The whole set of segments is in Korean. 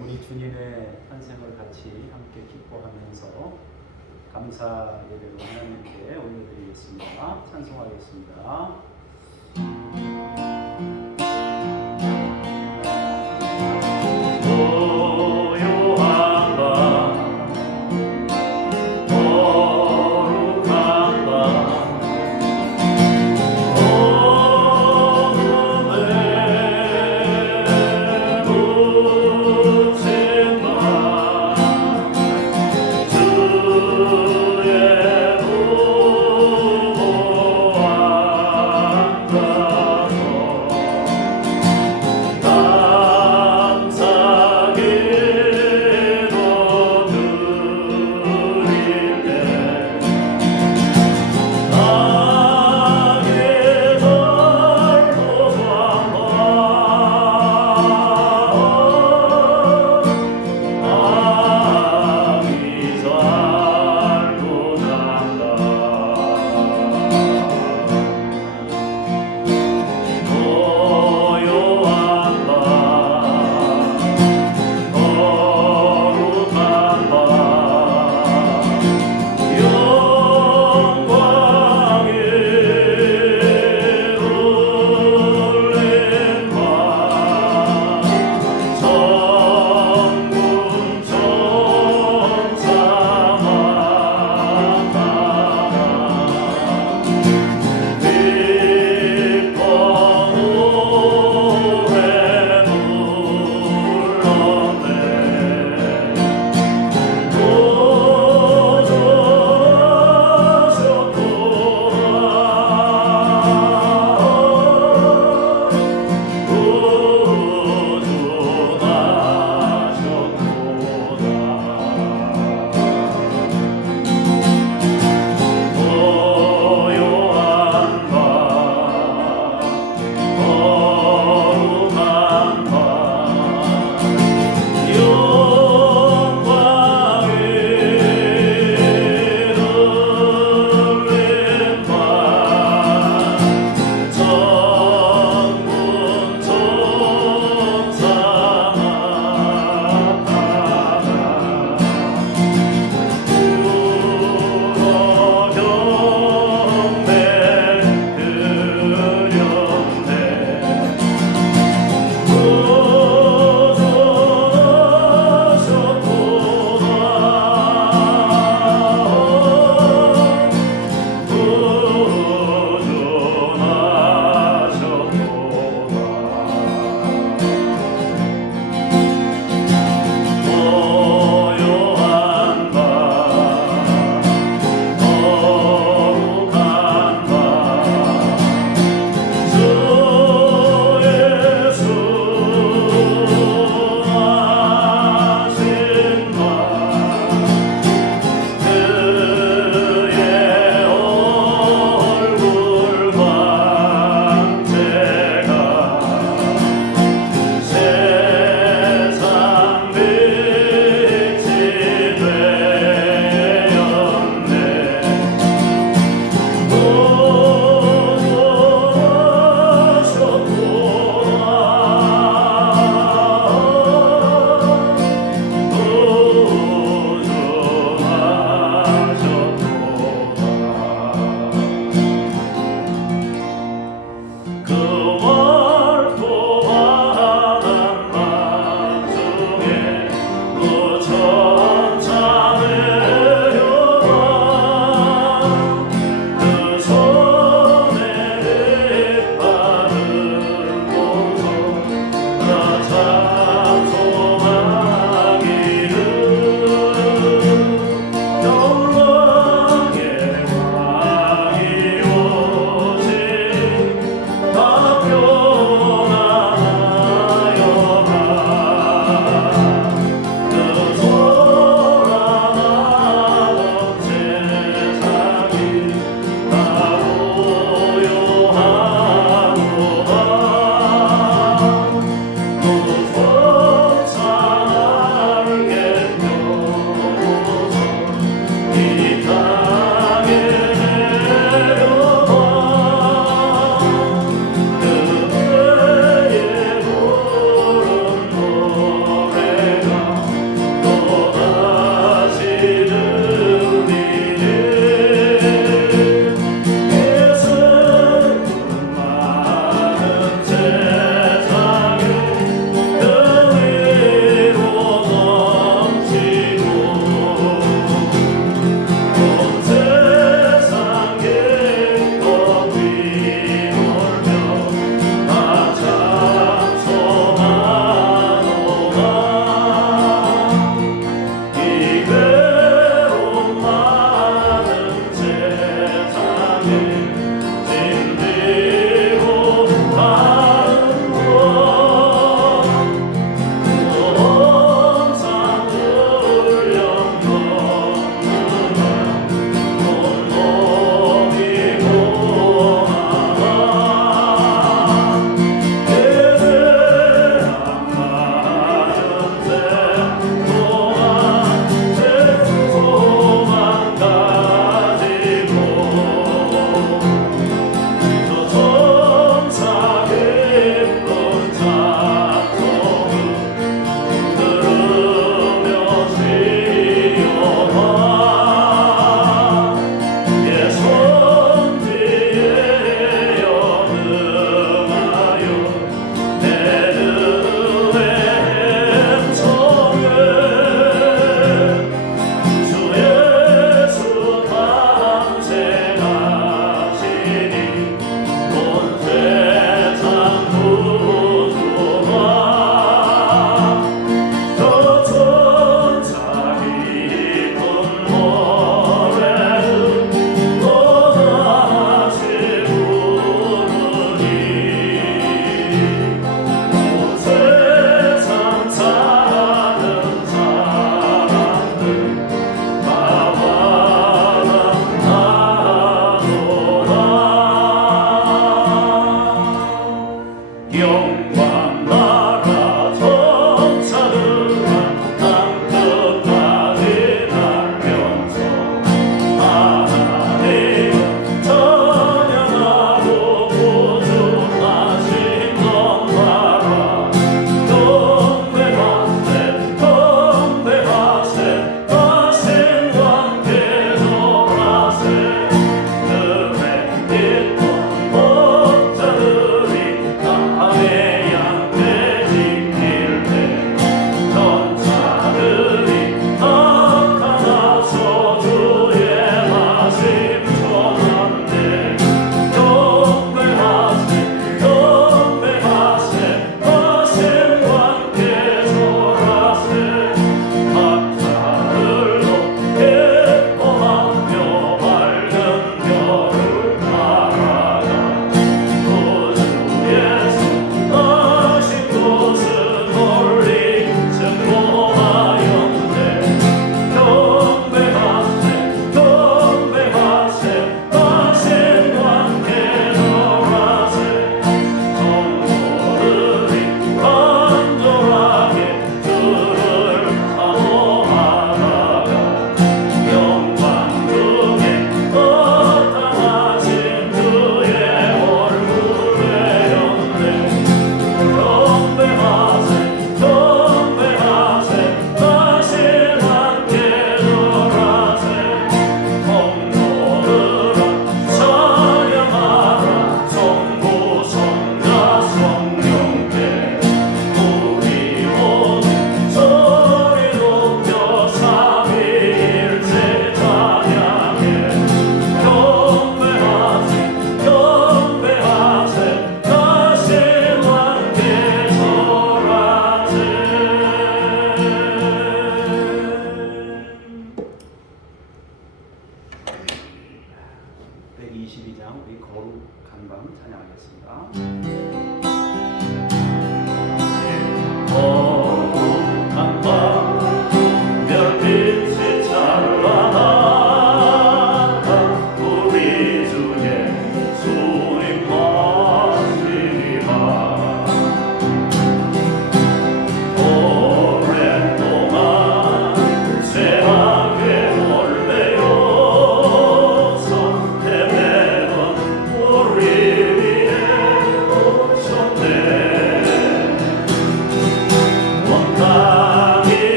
우리 주님의 탄생을 같이 함께 기뻐하면서 감사 예배로 하나님께 올려드리겠습니다. 찬송하겠습니다. 주의 부모한다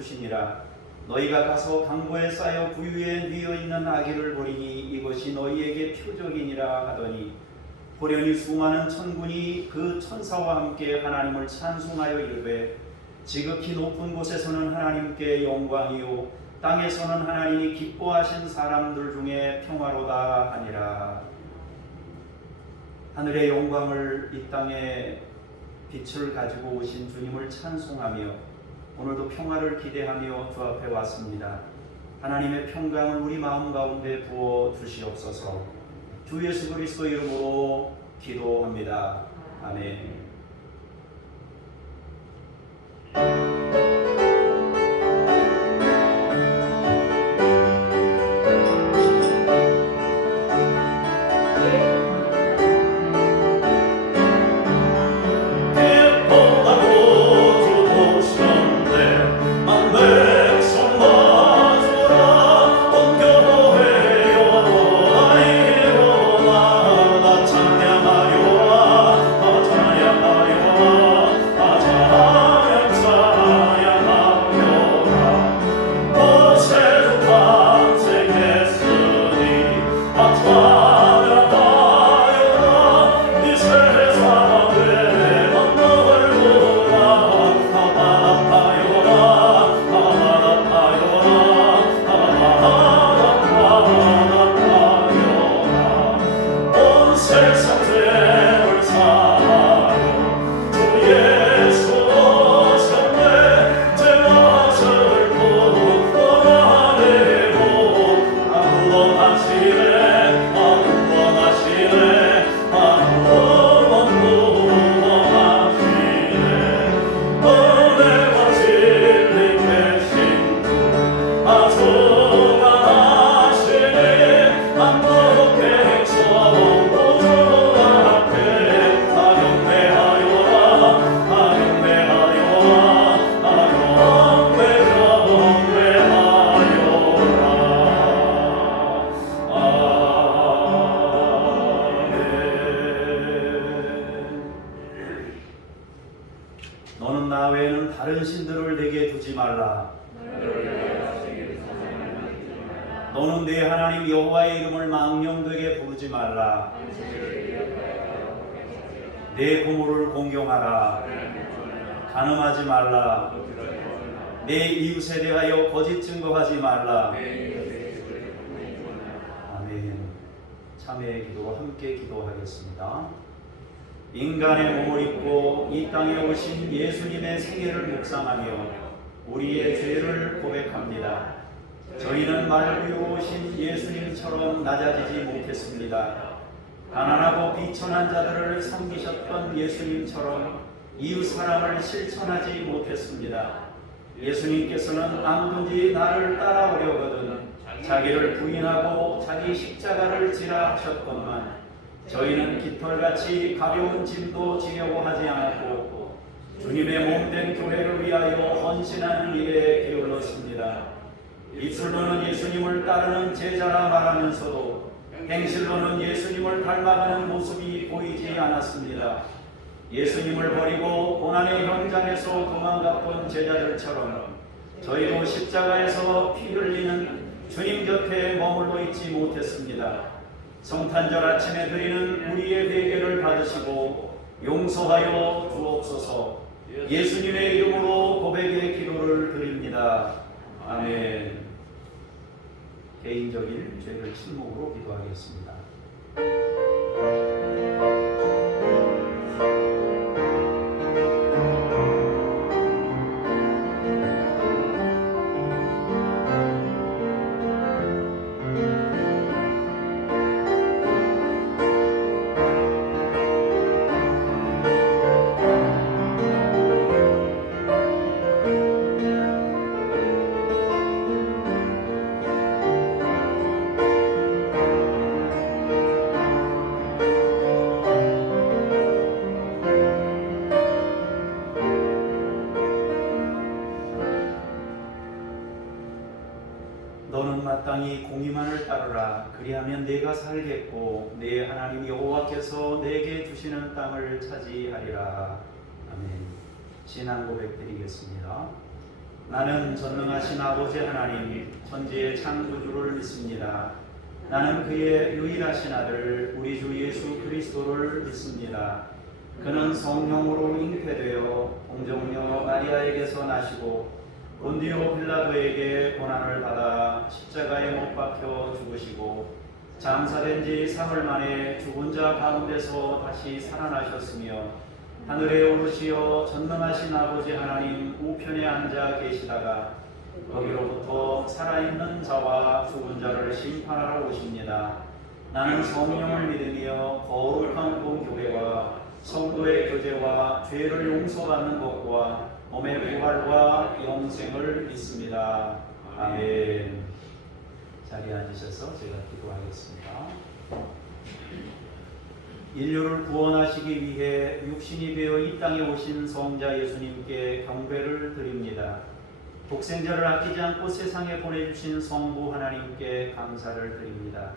주시니라. 너희가 가서 강보에 쌓여 구유에 뉘어 있는 아기를 보리니 이것이 너희에게 표적이니라 하더니 호련히 수많은 천군이 그 천사와 함께 하나님을 찬송하여 이르되 지극히 높은 곳에서는 하나님께 영광이요 땅에서는 하나님이 기뻐하신 사람들 중에 평화로다 하니라. 하늘의 영광을 이 땅에 빛을 가지고 오신 주님을 찬송하며 오늘도 평화를 기대하며 주 앞에 왔습니다. 하나님의 평강을 우리 마음 가운데 부어 주시옵소서. 주 예수 그리스도 이름으로 기도합니다. 아멘. 너는 나 외에는 다른 신들을 내게 두지 말라. 너는 내 하나님 여호와의 이름을 망령되게 부르지 말라. 내 부모를 공경하라. 간음하지 말라. 내 이웃에 대하여 거짓 증거하지 말라. 아멘. 참회의 기도로 함께 기도하겠습니다. 인간의 몸을 입고 이 땅에 오신 예수님의 생애를 묵상하며 우리의 죄를 고백합니다. 저희는 말구유 오신 예수님처럼 낮아지지 못했습니다. 가난하고 비천한 자들을 섬기셨던 예수님처럼 이웃 사랑을 실천하지 못했습니다. 예수님께서는 아무든지 나를 따라오려거든 자기를 부인하고 자기 십자가를 지라 하셨건만 저희는 깃털같이 가벼운 짐도 지려고 하지 않았고 주님의 몸된 교회를 위하여 헌신하는 일에 게을렀습니다. 입술로는 예수님을 따르는 제자라 말하면서도 행실로는 예수님을 닮아가는 모습이 보이지 않았습니다. 예수님을 버리고 고난의 현장에서 도망갔던 제자들처럼 저희도 십자가에서 피 흘리는 주님 곁에 머물러 있지 못했습니다. 성탄절 아침에 드리는 우리의 회개를 받으시고 용서하여 주옵소서. 예수님의 이름으로 고백의 기도를 드립니다. 아멘. 개인적인 죄를 침묵으로 기도하겠습니다. 너는 마땅히 공의만을 따르라. 그리하면 내가 살겠고 내 하나님 여호와께서 내게 주시는 땅을 차지하리라. 아멘. 신앙 고백 드리겠습니다. 나는 전능하신 아버지 하나님 천지의 창조주를 믿습니다. 나는 그의 유일하신 아들 우리 주 예수 그리스도를 믿습니다. 그는 성령으로 잉태되어 동정녀 마리아에게서 나시고 본디오 빌라도에게 고난을 받아 십자가에 못 박혀 죽으시고 장사된 지 사흘 만에 죽은 자 가운데서 다시 살아나셨으며 하늘에 오르시어 전능하신 아버지 하나님 우편에 앉아 계시다가 거기로부터 살아있는 자와 죽은 자를 심판하러 오십니다. 나는 성령을 믿으며 거룩한 공교회와 성도의 교제와 죄를 용서받는 것과 몸의 부활과 영생을 믿습니다. 아멘. 자리에 앉으셔서 제가 기도하겠습니다. 인류를 구원하시기 위해 육신이 되어 이 땅에 오신 성자 예수님께 경배를 드립니다. 독생자를 아끼지 않고 세상에 보내주신 성부 하나님께 감사를 드립니다.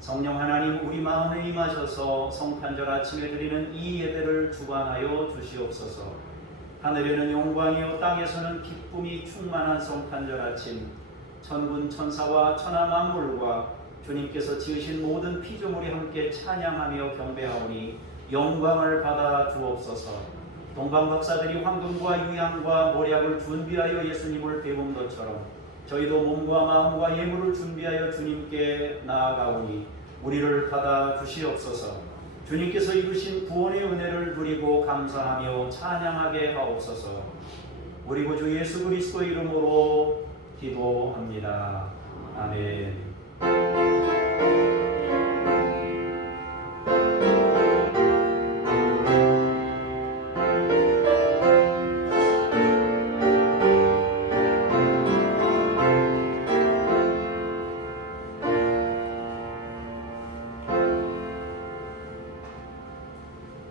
성령 하나님 우리 마음에 임하셔서 성탄절 아침에 드리는 이 예배를 주관하여 주시옵소서. 하늘에는 영광이요 땅에서는 기쁨이 충만한 성탄절 아침, 천군 천사와 천하 만물과 주님께서 지으신 모든 피조물이 함께 찬양하며 경배하오니 영광을 받아 주옵소서. 동방 박사들이 황금과 유향과 몰약을 준비하여 예수님을 배운 것처럼 저희도 몸과 마음과 예물을 준비하여 주님께 나아가오니 우리를 받아 주시옵소서. 주님께서 이루신 구원의 은혜를 누리고 감사하며 찬양하게 하옵소서. 우리 구주 예수 그리스도의 이름으로 기도합니다. 아멘.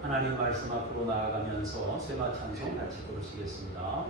하나님 말씀 앞으로 나아가면서 쇠마 찬송 같이 부르시겠습니다.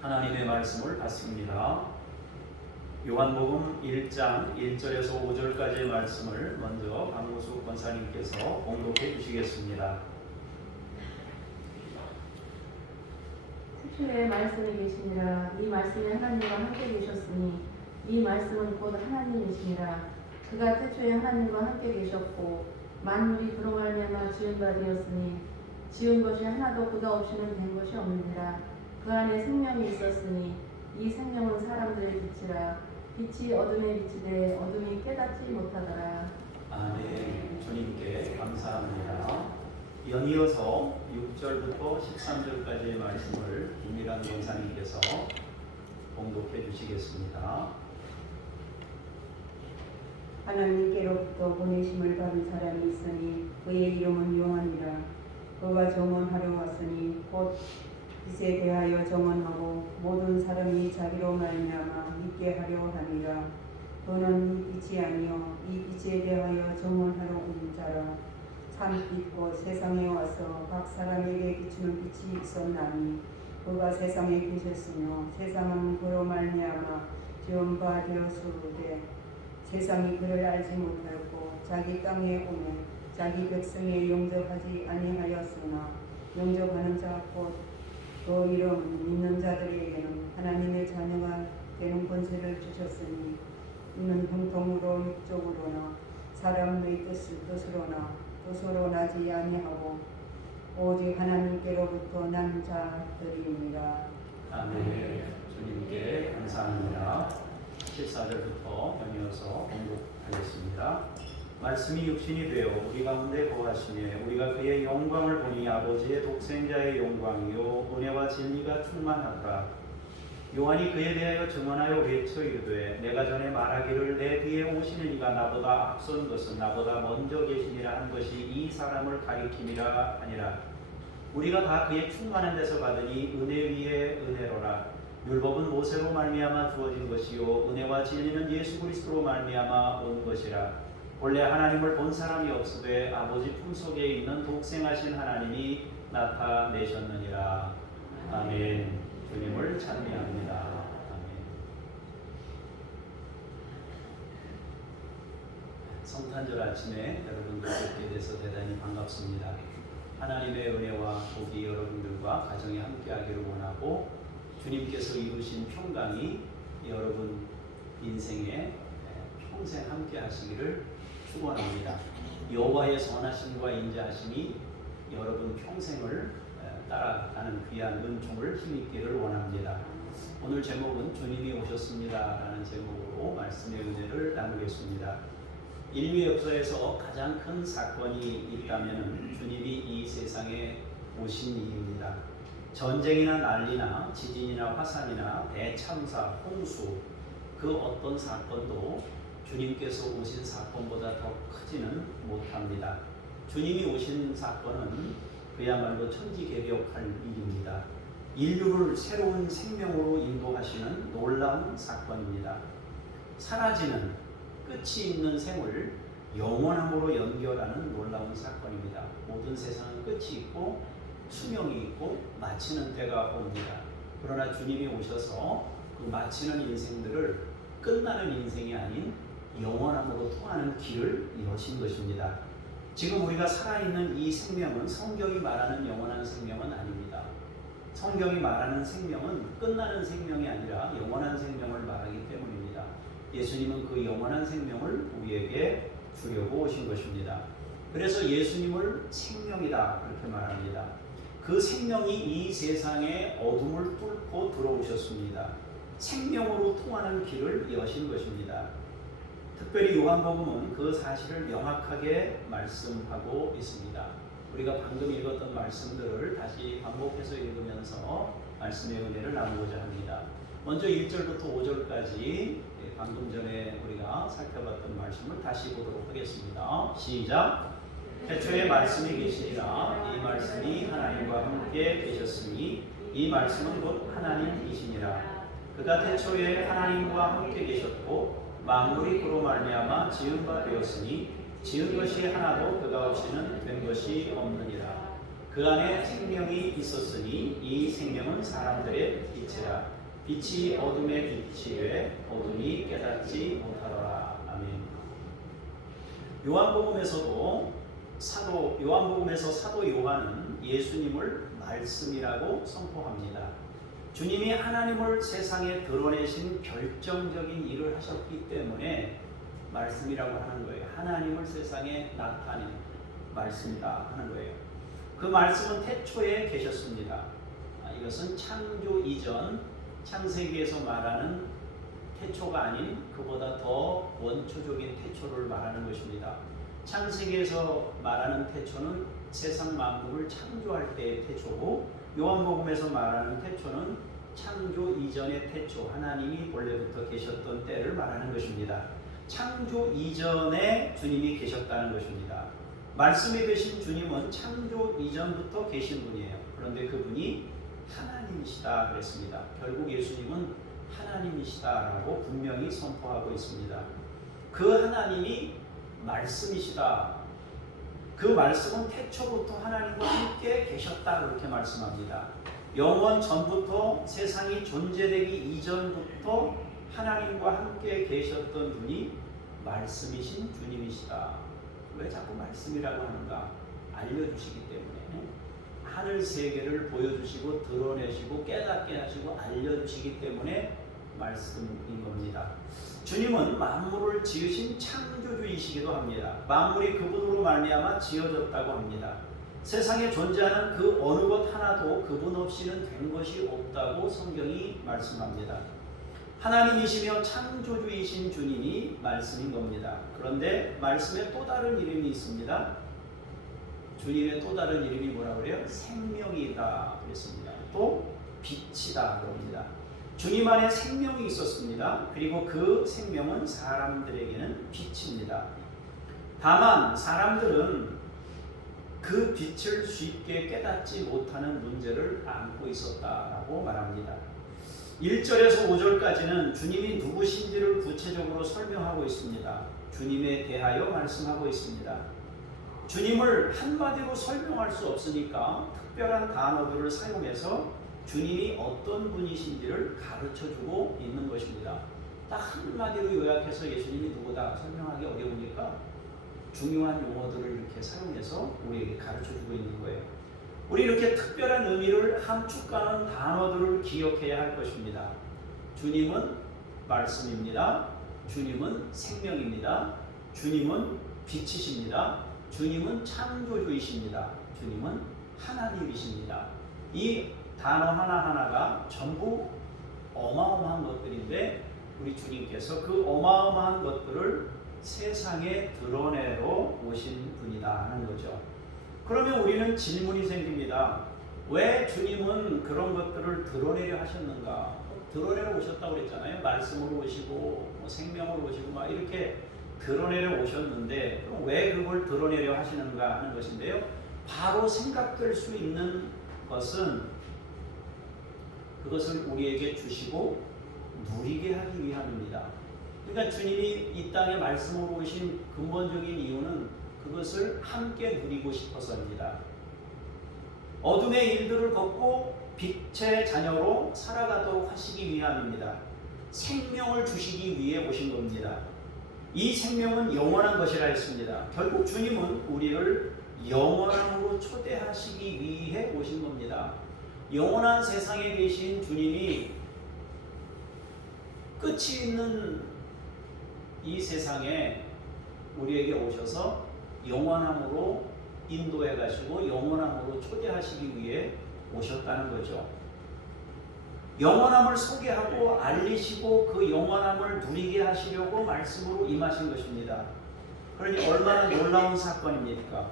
하나님의 말씀을 받습니다. 요한복음 1장 1절에서 5절까지의 말씀을 먼저 박무숙 권사님께서 봉독해 주시겠습니다. 태초에 말씀이 계시니라. 이 말씀이 하나님과 함께 계셨으니 이 말씀은 곧 하나님이시니라. 그가 태초에 하나님과 함께 계셨고 만물이 그로 말미암아 지은 바 되었으니 지은 것이 하나도 그가 없이는 된 것이 없느니라. 그 안에 생명이 있었으니 이 생명은 사람들의 빛이라. 빛이 어둠에 비치되 어둠이 깨닫지 못하더라. 아멘. 주님께 감사합니다. 연이어서 6절부터 13절까지의 말씀을 김미란 권사님께서 봉독해 주시겠습니다. 하나님께로부터 보내심을 받은 사람이 있으니 그의 이름은 요한이라. 그가 정언하러 왔으니 곧 빛에 대하여 정언하고 모든 사람이 자기로 말미암아 믿게 하려 함이라. 너는 이 빛이 아니요 이 빛에 대하여 정언하러 온 자라. 참 빛곧 세상에 와서 각 사람에게 비추는 빛이 있었나니 그가 세상에 계셨으며 세상은 그로 말미암아 지은 바 되었으되 세상이 그를 알지 못하였고 자기 땅에 오매 자기 백성에 영접하지 아니하였으나 영접하는 자 곧 그 이름 믿는 자들에게는 하나님의 자녀가 되는 권세를 주셨으니 이는 형통으로 육적으로나 사람의 뜻으로나 뜻으로 나지 아니하고 오직 하나님께로부터 난 자들이니라. 아멘. 주님께 감사합니다. 14절부터 연이어서 공독하겠습니다. 말씀이 육신이 되어 우리 가운데 거하시며 우리가 그의 영광을 보니 아버지의 독생자의 영광이요 은혜와 진리가 충만하더라. 요한이 그에 대하여 증언하여 외쳐 이르되 내가 전에 말하기를 내 뒤에 오시는 이가 나보다 앞선 것은 나보다 먼저 계시니라 한 것이 이 사람을 가리킴이라 하니라. 우리가 다 그의 충만한 데서 받으니 은혜 위에 은혜로라. 율법은 모세로 말미암아 주어진 것이요 은혜와 진리는 예수 그리스도로 말미암아 온 것이라. 본래 하나님을 본 사람이 없으되 아버지 품속에 있는 독생하신 하나님이 나타내셨느니라. 아멘. 주님을 찬미합니다. 아멘. 성탄절 아침에 여러분들 뵙게 돼서 대단히 반갑습니다. 하나님의 은혜와 복이 여러분들과 가정에 함께하기를 원하고 주님께서 이루신 평강이 여러분 인생에 평생 함께하시기를 축원합니다. 여호와의 선하심과 인자하심이 여러분 평생을 따라가는 귀한 은총을 힘입기를 원합니다. 오늘 제목은 주님이 오셨습니다 라는 제목으로 말씀의 은혜를 나누겠습니다. 인류 역사에서 가장 큰 사건이 있다면 주님이 이 세상에 오신 이유입니다. 전쟁이나 난리나 지진이나 화산이나 대참사, 홍수 그 어떤 사건도 주님께서 오신 사건보다 더 크지는 못합니다. 주님이 오신 사건은 그야말로 천지개벽할 일입니다. 인류를 새로운 생명으로 인도하시는 놀라운 사건입니다. 사라지는 끝이 있는 생을 영원함으로 연결하는 놀라운 사건입니다. 모든 세상은 끝이 있고 수명이 있고 마치는 때가 옵니다. 그러나 주님이 오셔서 그 마치는 인생들을 끝나는 인생이 아닌 영원함으로 통하는 길을 여신 것입니다. 지금 우리가 살아있는 이 생명은 성경이 말하는 영원한 생명은 아닙니다. 성경이 말하는 생명은 끝나는 생명이 아니라 영원한 생명을 말하기 때문입니다. 예수님은 그 영원한 생명을 우리에게 주려고 오신 것입니다. 그래서 예수님을 생명이다 그렇게 말합니다. 그 생명이 이 세상의 어둠을 뚫고 들어오셨습니다. 생명으로 통하는 길을 여신 것입니다. 특별히 요한복음은 그 사실을 명확하게 말씀하고 있습니다. 우리가 방금 읽었던 말씀들을 다시 반복해서 읽으면서 말씀의 은혜를 나누고자 합니다. 먼저 1절부터 5절까지 방금 전에 우리가 살펴봤던 말씀을 다시 보도록 하겠습니다. 시작! 태초에 말씀이 계시니라. 이 말씀이 하나님과 함께 계셨으니 이 말씀은 곧 하나님이시니라. 그가 태초에 하나님과 함께 계셨고 만물이 그로 말미암아 지은 바 되었으니 지은 것이 하나도 그가 없이는 된 것이 없느니라. 그 안에 생명이 있었으니 이 생명은 사람들의 빛이라. 빛이 어둠에 비치되 어둠이 깨닫지 못하더라. 아멘. 요한복음에서 사도 요한은 예수님을 말씀이라고 선포합니다. 주님이 하나님을 세상에 드러내신 결정적인 일을 하셨기 때문에 말씀이라고 하는 거예요. 하나님을 세상에 나타낸 말씀이다 하는 거예요. 그 말씀은 태초에 계셨습니다. 이것은 창조 이전 창세기에서 말하는 태초가 아닌 그보다 더 원초적인 태초를 말하는 것입니다. 창세기에서 말하는 태초는 세상 만물을 창조할 때의 태초고 요한복음에서 말하는 태초는 창조 이전의 태초, 하나님이 본래부터 계셨던 때를 말하는 것입니다. 창조 이전에 주님이 계셨다는 것입니다. 말씀에 계신 주님은 창조 이전부터 계신 분이에요. 그런데 그분이 하나님이시다 그랬습니다. 결국 예수님은 하나님이시다라고 분명히 선포하고 있습니다. 그 하나님이 말씀이시다. 그 말씀은 태초부터 하나님과 함께 계셨다 그렇게 말씀합니다. 영원 전부터 세상이 존재되기 이전부터 하나님과 함께 계셨던 분이 말씀이신 주님이시다. 왜 자꾸 말씀이라고 하는가? 알려주시기 때문에 하늘 세계를 보여주시고 드러내시고 깨닫게 하시고 알려주시기 때문에 말씀인 겁니다. 주님은 만물을 지으신 창조주이시기도 합니다. 만물이 그분으로 말미암아 지어졌다고 합니다. 세상에 존재하는 그 어느 것 하나도 그분 없이는 된 것이 없다고 성경이 말씀합니다. 하나님이시며 창조주이신 주님이 말씀인 겁니다. 그런데 말씀에 또 다른 이름이 있습니다. 주님의 또 다른 이름이 뭐라고 그래요? 생명이다 그랬습니다. 또 빛이다 그럽니다. 주님 안에 생명이 있었습니다. 그리고 그 생명은 사람들에게는 빛입니다. 다만 사람들은 그 빛을 쉽게 깨닫지 못하는 문제를 안고 있었다라고 말합니다. 1절에서 5절까지는 주님이 누구신지를 구체적으로 설명하고 있습니다. 주님에 대하여 말씀하고 있습니다. 주님을 한마디로 설명할 수 없으니까 특별한 단어들을 사용해서 주님이 어떤 분이신지를 가르쳐주고 있는 것입니다. 딱 한마디로 요약해서 예수님이 누구다 설명하기 어려우니까 중요한 용어들을 이렇게 사용해서 우리에게 가르쳐주고 있는 거예요. 우리 이렇게 특별한 의미를 함축하는 단어들을 기억해야 할 것입니다. 주님은 말씀입니다. 주님은 생명입니다. 주님은 빛이십니다. 주님은 창조주이십니다. 주님은 하나님이십니다. 이 단어 하나하나가 전부 어마어마한 것들인데 우리 주님께서 그 어마어마한 것들을 세상에 드러내러 오신 분이다 하는 거죠. 그러면 우리는 질문이 생깁니다. 왜 주님은 그런 것들을 드러내려 하셨는가? 드러내려 오셨다고 그랬잖아요. 말씀으로 오시고 생명으로 오시고 막 이렇게 드러내려 오셨는데 그럼 왜 그걸 드러내려 하시는가 하는 것인데요. 바로 생각될 수 있는 것은 그것을 우리에게 주시고 누리게 하기 위함입니다. 그러니까 주님이 이 땅에 말씀으로 오신 근본적인 이유는 그것을 함께 누리고 싶어서입니다. 어둠의 일들을 걷고 빛의 자녀로 살아가도록 하시기 위함입니다. 생명을 주시기 위해 오신 겁니다. 이 생명은 영원한 것이라 했습니다. 결국 주님은 우리를 영원함으로 초대하시기 위해 오신 겁니다. 영원한 세상에 계신 주님이 끝이 있는 이 세상에 우리에게 오셔서 영원함으로 인도해 가시고 영원함으로 초대하시기 위해 오셨다는 거죠. 영원함을 소개하고 알리시고 그 영원함을 누리게 하시려고 말씀으로 임하신 것입니다. 그러니 얼마나 놀라운 사건입니까?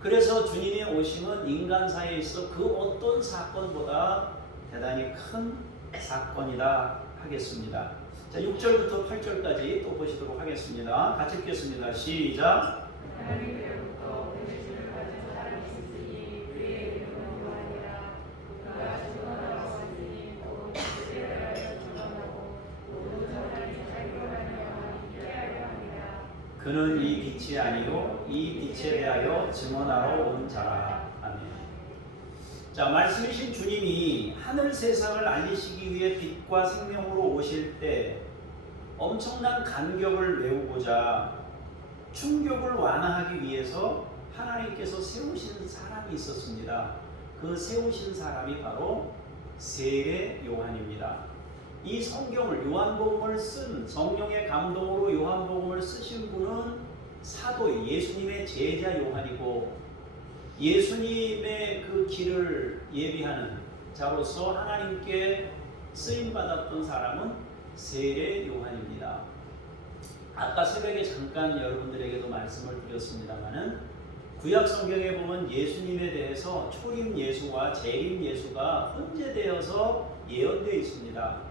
그래서 주님의 오심은 인간사에 있어 그 어떤 사건보다 대단히 큰 사건이다 하겠습니다. 자, 6절부터 8절까지 또 보시도록 하겠습니다. 같이 읽겠습니다. 시작. 그는 이 빛이 아니요 이 빛에 대하여 증언하러 온 자라. 아멘. 자, 말씀이신 주님이 하늘 세상을 알리시기 위해 빛과 생명으로 오실 때 엄청난 간격을 메우고자 충격을 완화하기 위해서 하나님께서 세우신 사람이 있었습니다. 그 세우신 사람이 바로 세례 요한입니다. 이 성경을 요한복음을 쓴 성령의 감동으로 요한복음을 쓰신 분은 사도 예수님의 제자 요한이고 예수님의 그 길을 예비하는 자로서 하나님께 쓰임 받았던 사람은 세례 요한입니다. 아까 새벽에 잠깐 여러분들에게도 말씀을 드렸습니다마는 구약 성경에 보면 예수님에 대해서 초림 예수와 재림 예수가 혼재되어서 예언되어 있습니다.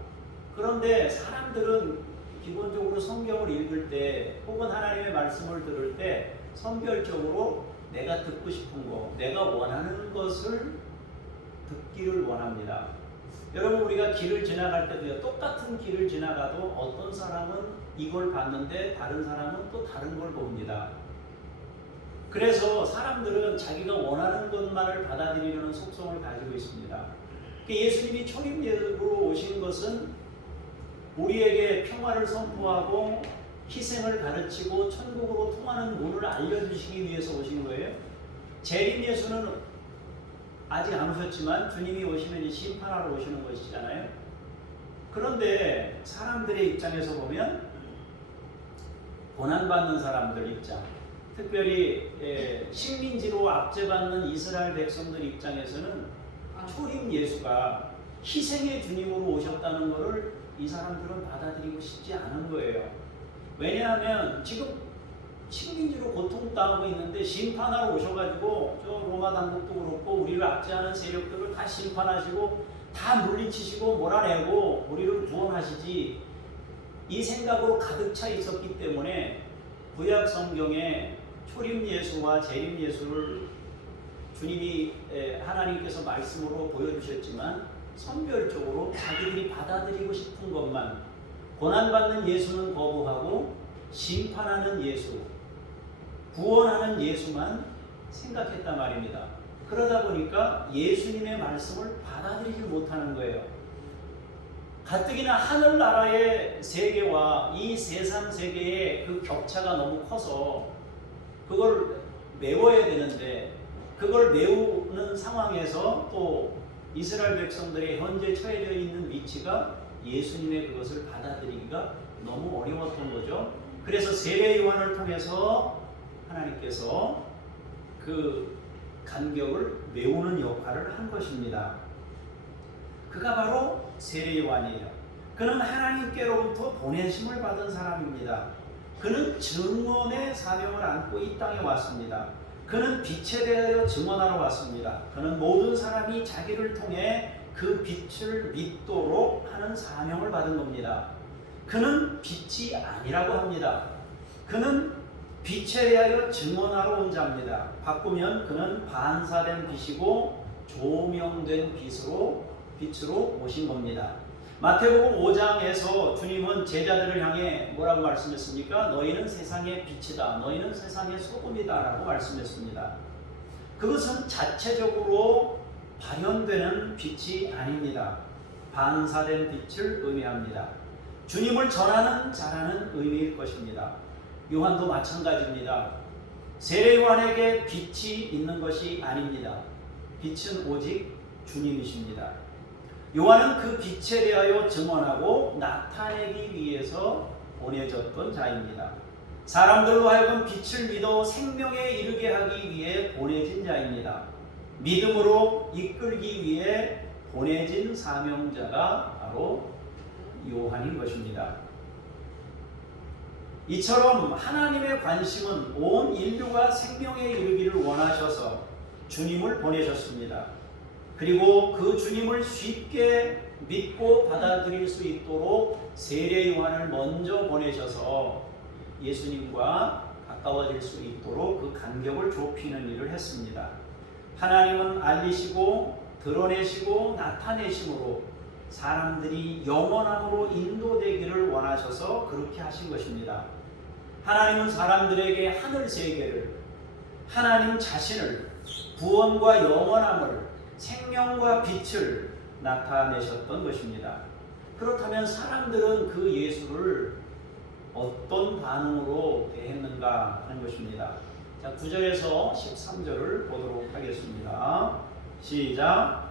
그런데 사람들은 기본적으로 성경을 읽을 때 혹은 하나님의 말씀을 들을 때 선별적으로 내가 듣고 싶은 거, 내가 원하는 것을 듣기를 원합니다. 여러분, 우리가 길을 지나갈 때도요, 똑같은 길을 지나가도 어떤 사람은 이걸 봤는데 다른 사람은 또 다른 걸 봅니다. 그래서 사람들은 자기가 원하는 것만을 받아들이려는 속성을 가지고 있습니다. 예수님이 초림제로 오신 것은 우리에게 평화를 선포하고 희생을 가르치고 천국으로 통하는 문을 알려주시기 위해서 오신 거예요. 재림 예수는 아직 안 오셨지만 주님이 오시면 이 심판하러 오시는 것이잖아요. 그런데 사람들의 입장에서 보면 고난받는 사람들 입장, 특별히 식민지로 압제받는 이스라엘 백성들 입장에서는 초림 예수가 희생의 주님으로 오셨다는 것을 이 사람들은 받아들이고 싶지 않은 거예요. 왜냐하면 지금 식민지로 고통당하고 있는데 심판하러 오셔가지고 저 로마 당국도 그렇고 우리를 압제하는 세력들을 다 심판하시고 다 물리치시고 몰아내고 우리를 구원하시지, 이 생각으로 가득 차 있었기 때문에 구약 성경에 초림 예수와 재림 예수를 주님이 하나님께서 말씀으로 보여주셨지만 선별적으로 자기들이 받아들이고 싶은 것만, 고난받는 예수는 거부하고 심판하는 예수, 구원하는 예수만 생각했단 말입니다. 그러다 보니까 예수님의 말씀을 받아들이지 못하는 거예요. 가뜩이나 하늘나라의 세계와 이 세상 세계의 그 격차가 너무 커서 그걸 메워야 되는데, 그걸 메우는 상황에서 또 이스라엘 백성들의 현재 처해져 있는 위치가 예수님의 그것을 받아들이기가 너무 어려웠던 거죠. 그래서 세례 요한을 통해서 하나님께서 그 간격을 메우는 역할을 한 것입니다. 그가 바로 세례 요한이에요. 그는 하나님께로부터 보내심을 받은 사람입니다. 그는 증언의 사명을 안고 이 땅에 왔습니다. 그는 빛에 대하여 증언하러 왔습니다. 그는 모든 사람이 자기를 통해 그 빛을 믿도록 하는 사명을 받은 겁니다. 그는 빛이 아니라고 합니다. 그는 빛에 대하여 증언하러 온 자입니다. 바꾸면 그는 반사된 빛이고 조명된 빛으로 오신 겁니다. 마태복음 5장에서 주님은 제자들을 향해 뭐라고 말씀했습니까? 너희는 세상의 빛이다. 너희는 세상의 소금이다 라고 말씀했습니다. 그것은 자체적으로 발현되는 빛이 아닙니다. 반사된 빛을 의미합니다. 주님을 전하는 자라는 의미일 것입니다. 요한도 마찬가지입니다. 세례 요한에게 빛이 있는 것이 아닙니다. 빛은 오직 주님이십니다. 요한은 그 빛에 대하여 증언하고 나타내기 위해서 보내졌던 자입니다. 사람들로 하여금 빛을 믿어 생명에 이르게 하기 위해 보내진 자입니다. 믿음으로 이끌기 위해 보내진 사명자가 바로 요한인 것입니다. 이처럼 하나님의 관심은 온 인류가 생명에 이르기를 원하셔서 주님을 보내셨습니다. 그리고 그 주님을 쉽게 믿고 받아들일 수 있도록 세례 요한을 먼저 보내셔서 예수님과 가까워질 수 있도록 그 간격을 좁히는 일을 했습니다. 하나님은 알리시고 드러내시고 나타내심으로 사람들이 영원함으로 인도되기를 원하셔서 그렇게 하신 것입니다. 하나님은 사람들에게 하늘 세계를, 하나님 자신을, 구원과 영원함을, 생명과 빛을 나타내셨던 것입니다. 그렇다면 사람들은 그 예수를 어떤 반응으로 대했는가 하는 것입니다. 자, 9절에서 13절을 보도록 하겠습니다. 시작.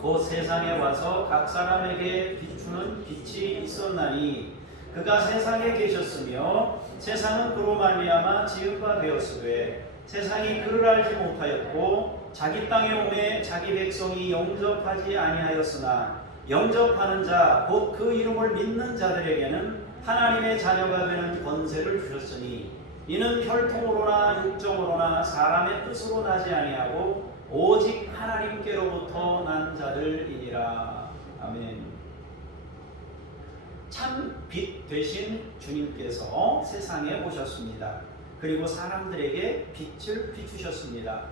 곧 세상에 와서 각 사람에게 비추는 빛이 있었나니 그가 세상에 계셨으며 세상은 그로 말미암아 지은 바 되었으되 세상이 그를 알지 못하였고 자기 땅에 오매 자기 백성이 영접하지 아니하였으나 영접하는 자 곧 그 이름을 믿는 자들에게는 하나님의 자녀가 되는 권세를 주셨으니 이는 혈통으로나 육정으로나 사람의 뜻으로 나지 아니하고 오직 하나님께로부터 난 자들이니라. 아멘. 참 빛 되신 주님께서 세상에 오셨습니다. 그리고 사람들에게 빛을 비추셨습니다.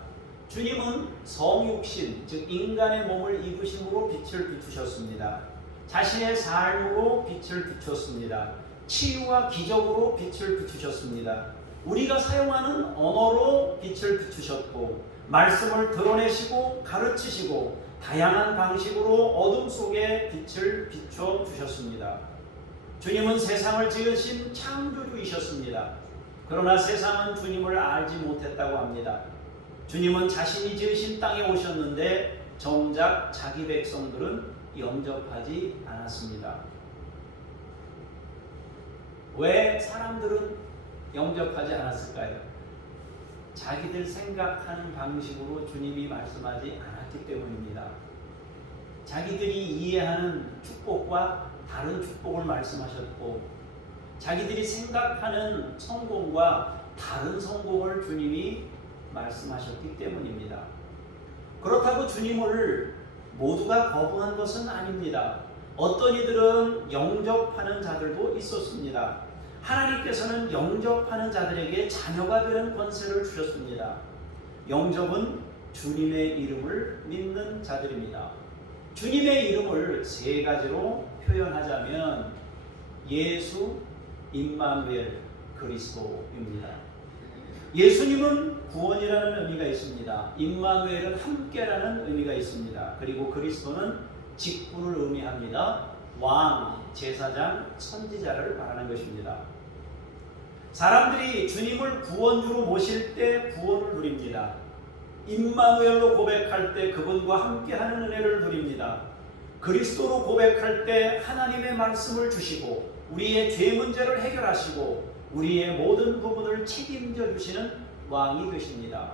주님은 성육신, 즉 인간의 몸을 입으심으로 빛을 비추셨습니다. 자신의 삶으로 빛을 비췄습니다. 치유와 기적으로 빛을 비추셨습니다. 우리가 사용하는 언어로 빛을 비추셨고, 말씀을 드러내시고 가르치시고 다양한 방식으로 어둠 속에 빛을 비춰 주셨습니다. 주님은 세상을 지으신 창조주이셨습니다. 그러나 세상은 주님을 알지 못했다고 합니다. 주님은 자신이 지으신 땅에 오셨는데 정작 자기 백성들은 영접하지 않았습니다. 왜 사람들은 영접하지 않았을까요? 자기들 생각하는 방식으로 주님이 말씀하지 않았기 때문입니다. 자기들이 이해하는 축복과 다른 축복을 말씀하셨고, 자기들이 생각하는 성공과 다른 성공을 주님이 말씀하셨기 때문입니다. 그렇다고 주님을 모두가 거부한 것은 아닙니다. 어떤 이들은 영접하는 자들도 있었습니다. 하나님께서는 영접하는 자들에게 자녀가 되는 권세를 주셨습니다. 영접은 주님의 이름을 믿는 자들입니다. 주님의 이름을 세 가지로 표현하자면 예수, 임마누엘, 그리스도입니다. 예수님은 구원이라는 의미가 있습니다. 임마누엘은 함께라는 의미가 있습니다. 그리고 그리스도는 직분을 의미합니다. 왕, 제사장, 선지자를 말하는 것입니다. 사람들이 주님을 구원주로 모실 때 구원을 누립니다. 임마누엘로 고백할 때 그분과 함께하는 은혜를 누립니다. 그리스도로 고백할 때 하나님의 말씀을 주시고 우리의 죄 문제를 해결하시고 우리의 모든 부분을 책임져 주시는 왕이 되십니다.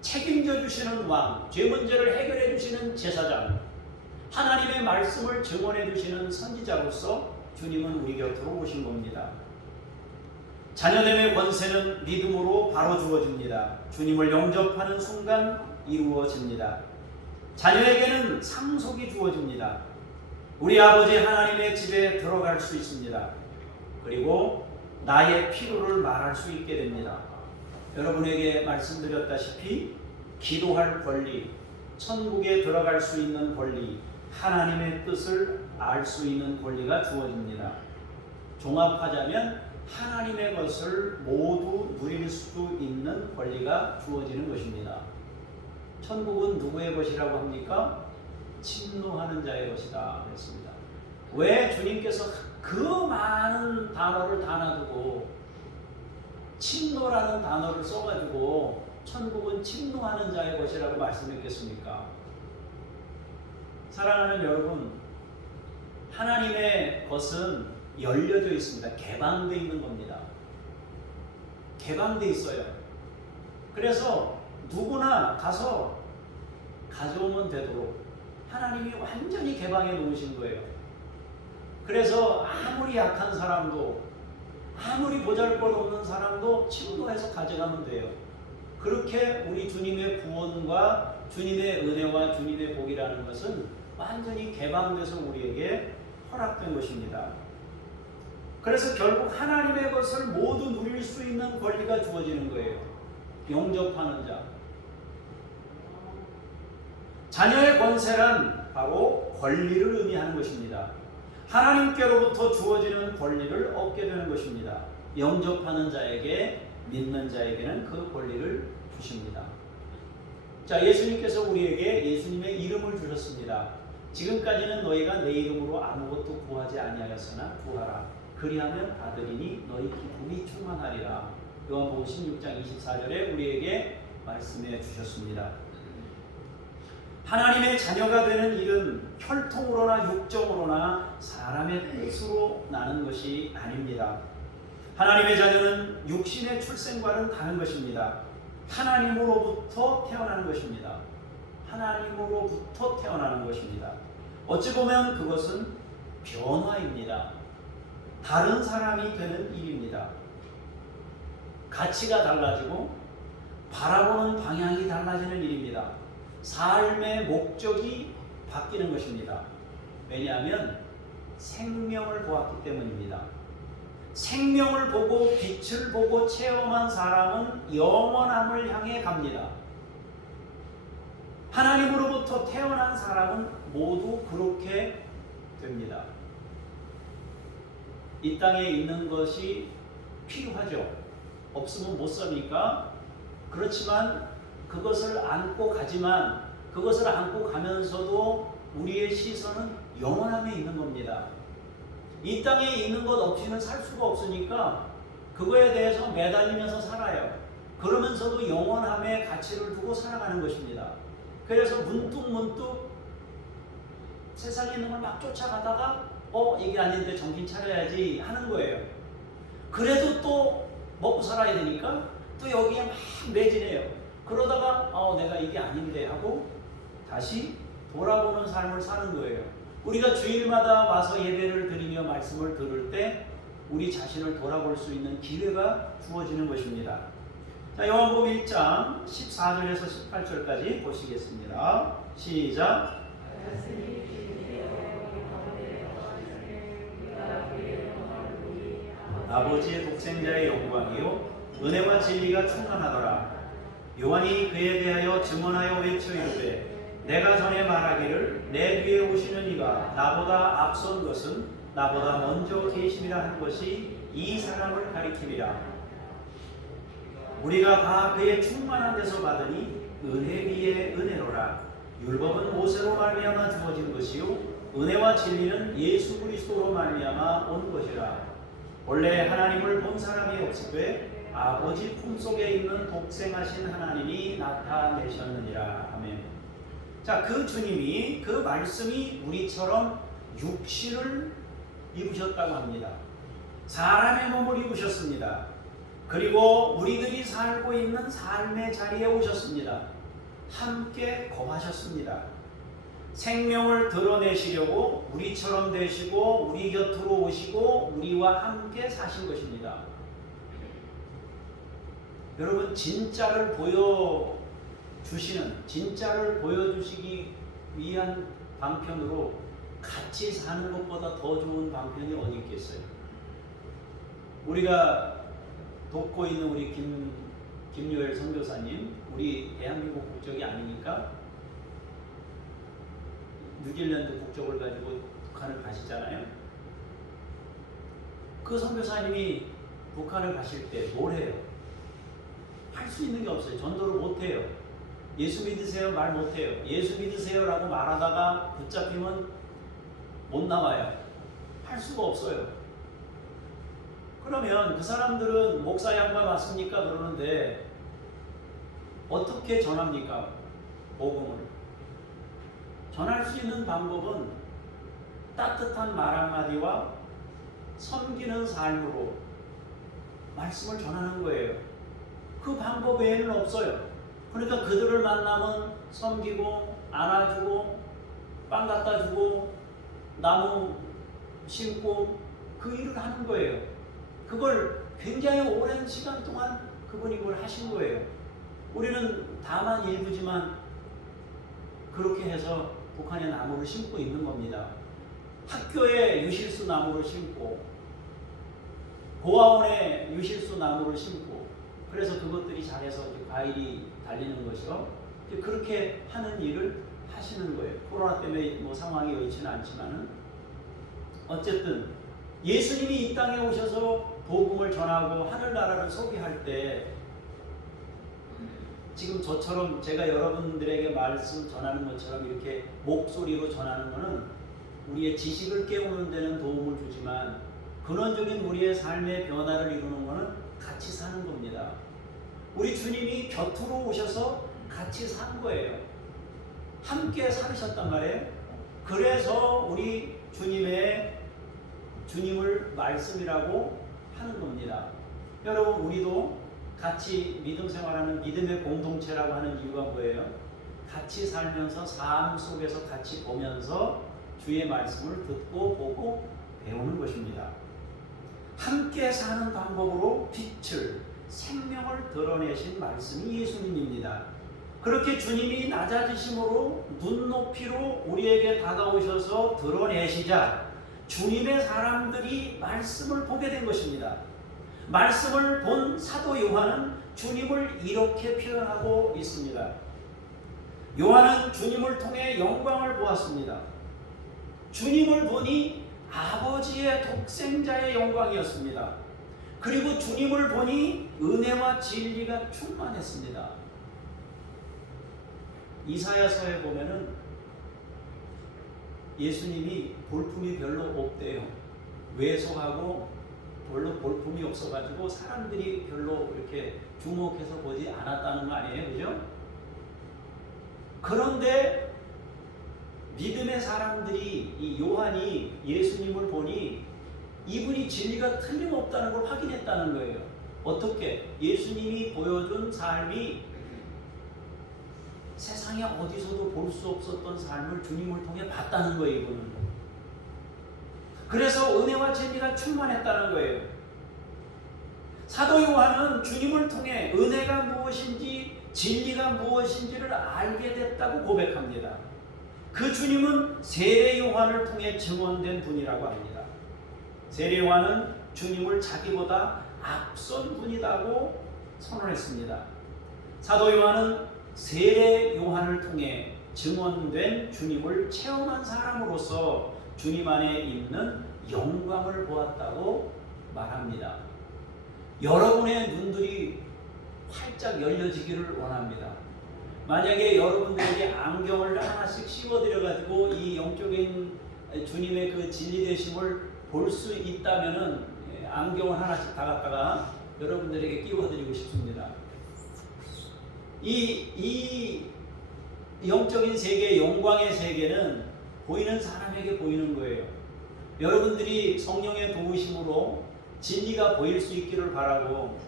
책임져 주시는 왕, 죄 문제를 해결해 주시는 제사장, 하나님의 말씀을 증언해 주시는 선지자로서 주님은 우리 곁으로 오신 겁니다. 자녀됨의 권세는 믿음으로 바로 주어집니다. 주님을 영접하는 순간 이루어집니다. 자녀에게는 상속이 주어집니다. 우리 아버지 하나님의 집에 들어갈 수 있습니다. 그리고 나의 필요를 말할 수 있게 됩니다. 여러분에게 말씀드렸다시피 기도할 권리, 천국에 들어갈 수 있는 권리, 하나님의 뜻을 알 수 있는 권리가 주어집니다. 종합하자면 하나님의 것을 모두 누릴 수 있는 권리가 주어지는 것입니다. 천국은 누구의 것이라고 합니까? 침노하는 자의 것이다 그랬습니다. 왜 주님께서 그 많은 단어를 다 놔두고 침노라는 단어를 써가지고 천국은 침노하는 자의 것이라고 말씀했겠습니까? 사랑하는 여러분, 하나님의 것은 열려져 있습니다. 개방되어 있는 겁니다. 개방되어 있어요. 그래서 누구나 가서 가져오면 되도록 하나님이 완전히 개방해 놓으신 거예요. 그래서 아무리 약한 사람도, 아무리 보잘것없는 사람도 침노해서 가져가면 돼요. 그렇게 우리 주님의 구원과 주님의 은혜와 주님의 복이라는 것은 완전히 개방돼서 우리에게 허락된 것입니다. 그래서 결국 하나님의 것을 모두 누릴 수 있는 권리가 주어지는 거예요. 영접하는 자. 자녀의 권세란 바로 권리를 의미하는 것입니다. 하나님께로부터 주어지는 권리를 얻게 되는 것입니다. 영접하는 자에게, 믿는 자에게는 그 권리를 주십니다. 자, 예수님께서 우리에게 예수님의 이름을 주셨습니다. 지금까지는 너희가 내 이름으로 아무것도 구하지 아니하였으나 구하라. 그리하면 아들이니 너희 기쁨이 충만하리라. 요한복음 16장 24절에 우리에게 말씀해 주셨습니다. 하나님의 자녀가 되는 일은 혈통으로나 육정으로나 사람의 뜻으로 나는 것이 아닙니다. 하나님의 자녀는 육신의 출생과는 다른 것입니다. 하나님으로부터 태어나는 것입니다. 하나님으로부터 태어나는 것입니다. 어찌 보면 그것은 변화입니다. 다른 사람이 되는 일입니다. 가치가 달라지고 바라보는 방향이 달라지는 일입니다. 삶의 목적이 바뀌는 것입니다. 왜냐하면 생명을 보았기 때문입니다. 생명을 보고 빛을 보고 체험한 사람은 영원함을 향해 갑니다. 하나님으로부터 태어난 사람은 모두 그렇게 됩니다. 이 땅에 있는 것이 필요하죠. 없으면 못 사니까. 그렇지만 그것을 안고 가지만 그것을 안고 가면서도 우리의 시선은 영원함에 있는 겁니다. 이 땅에 있는 것 없이는 살 수가 없으니까 그거에 대해서 매달리면서 살아요. 그러면서도 영원함의 가치를 두고 살아가는 것입니다. 그래서 문득문득 세상에 있는 걸 막 쫓아가다가 이게 아닌데 정신 차려야지 하는 거예요. 그래도 또 먹고 살아야 되니까 또 여기에 막 매진해요. 그러다가 내가 이게 아닌데 하고 다시 돌아보는 삶을 사는 거예요. 우리가 주일마다 와서 예배를 드리며 말씀을 들을 때 우리 자신을 돌아볼 수 있는 기회가 주어지는 것입니다. 자, 요한복음 1장 14절에서 18절까지 보시겠습니다. 시작. 아버지의 독생자의 영광이요 은혜와 진리가 충만하더라. 요한이 그에 대하여 증언하여 외쳐 이르되 내가 전에 말하기를 내 뒤에 오시는 이가 나보다 앞선 것은 나보다 먼저 계심이라 한 것이 이 사람을 가리킴이라. 우리가 다 그의 충만한 데서 받으니 은혜 위에 은혜로라. 율법은 모세로 말미암아 주어진 것이요 은혜와 진리는 예수 그리스도로 말미암아 온 것이라. 원래 하나님을 본 사람이 없으되 아버지 품속에 있는 독생하신 하나님이 나타내셨느니라. 아멘. 자, 그 주님이 그 말씀이 우리처럼 육신을 입으셨다고 합니다. 사람의 몸을 입으셨습니다. 그리고 우리들이 살고 있는 삶의 자리에 오셨습니다. 함께 거하셨습니다. 생명을 드러내시려고 우리처럼 되시고 우리 곁으로 오시고 우리와 함께 사신 것입니다. 여러분, 진짜를 보여주시는, 진짜를 보여주시기 위한 방편으로 같이 사는 것보다 더 좋은 방편이 어디 있겠어요? 우리가 돕고 있는 우리 김요엘 선교사님, 우리 대한민국 국적이 아니니까 뉴질랜드 국적을 가지고 북한을 가시잖아요. 그 선교사님이 북한을 가실 때 뭘 해요? 할 수 있는 게 없어요. 전도를 못 해요. 예수 믿으세요? 말 못 해요. 예수 믿으세요? 라고 말하다가 붙잡히면 못 나와요. 할 수가 없어요. 그러면 그 사람들은 목사 양반 왔습니까? 그러는데 어떻게 전합니까? 복음을. 전할 수 있는 방법은 따뜻한 말 한마디와 섬기는 삶으로 말씀을 전하는 거예요. 그 방법 외에는 없어요. 그러니까 그들을 만나면 섬기고 안아주고 빵 갖다 주고 나무 심고 그 일을 하는 거예요. 그걸 굉장히 오랜 시간 동안 그분이 그걸 하신 거예요. 우리는 다만 일부지만 그렇게 해서 북한에 나무를 심고 있는 겁니다. 학교에 유실수 나무를 심고 고아원에 유실수 나무를 심고 그래서 그것들이 자라서 과일이 달리는 것이요. 그렇게 하는 일을 하시는 거예요. 코로나 때문에 뭐 상황이 여의치는 않지만은 어쨌든 예수님이 이 땅에 오셔서 복음을 전하고 하늘나라를 소개할 때 지금 저처럼 제가 여러분들에게 말씀 전하는 것처럼 이렇게 목소리로 전하는 것은 우리의 지식을 깨우는 데는 도움을 주지만 근원적인 우리의 삶의 변화를 이루는 것은 같이 사는 겁니다. 우리 주님이 곁으로 오셔서 같이 산 거예요. 함께 살으셨단 말이에요. 그래서 우리 주님을 말씀이라고 하는 겁니다. 여러분, 우리도 같이 믿음 생활하는 믿음의 공동체라고 하는 이유가 뭐예요? 같이 살면서 삶 속에서 같이 보면서 주의 말씀을 듣고 보고 배우는 것입니다. 함께 사는 방법으로 빛을, 생명을 드러내신 말씀이 예수님입니다. 그렇게 주님이 낮아지심으로 눈높이로 우리에게 다가오셔서 드러내시자 주님의 사람들이 말씀을 보게 된 것입니다. 말씀을 본 사도 요한은 주님을 이렇게 표현하고 있습니다. 요한은 주님을 통해 영광을 보았습니다. 주님을 보니 아버지의 독생자의 영광이었습니다. 그리고 주님을 보니 은혜와 진리가 충만했습니다. 이사야서에 보면은 예수님이 볼품이 별로 없대요. 왜소하고 별로 볼품이 없어가지고 사람들이 별로 이렇게 주목해서 보지 않았다는 거 아니에요, 그죠? 그런데 믿음의 사람들이, 이 요한이 예수님을 보니 이분이 진리가 틀림없다는 걸 확인했다는 거예요. 어떻게? 예수님이 보여준 삶이 세상에 어디서도 볼 수 없었던 삶을 주님을 통해 봤다는 거예요, 이분은. 그래서 은혜와 진리가 충만했다는 거예요. 사도 요한은 주님을 통해 은혜가 무엇인지 진리가 무엇인지를 알게 됐다고 고백합니다. 그 주님은 세례 요한을 통해 증언된 분이라고 합니다. 세례 요한은 주님을 자기보다 앞선 분이라고 선언했습니다. 사도 요한은 세례 요한을 통해 증언된 주님을 체험한 사람으로서 주님 안에 있는 영광을 보았다고 말합니다. 여러분의 눈들이 활짝 열려지기를 원합니다. 만약에 여러분들에게 안경을 하나씩 씌워드려가지고 이 영적인 주님의 그 진리되심을 볼 수 있다면은 안경을 하나씩 다 갖다가 여러분들에게 끼워드리고 싶습니다. 이 영적인 세계, 영광의 세계는 보이는 사람에게 보이는 거예요. 여러분들이 성령의 도우심으로 진리가 보일 수 있기를 바라고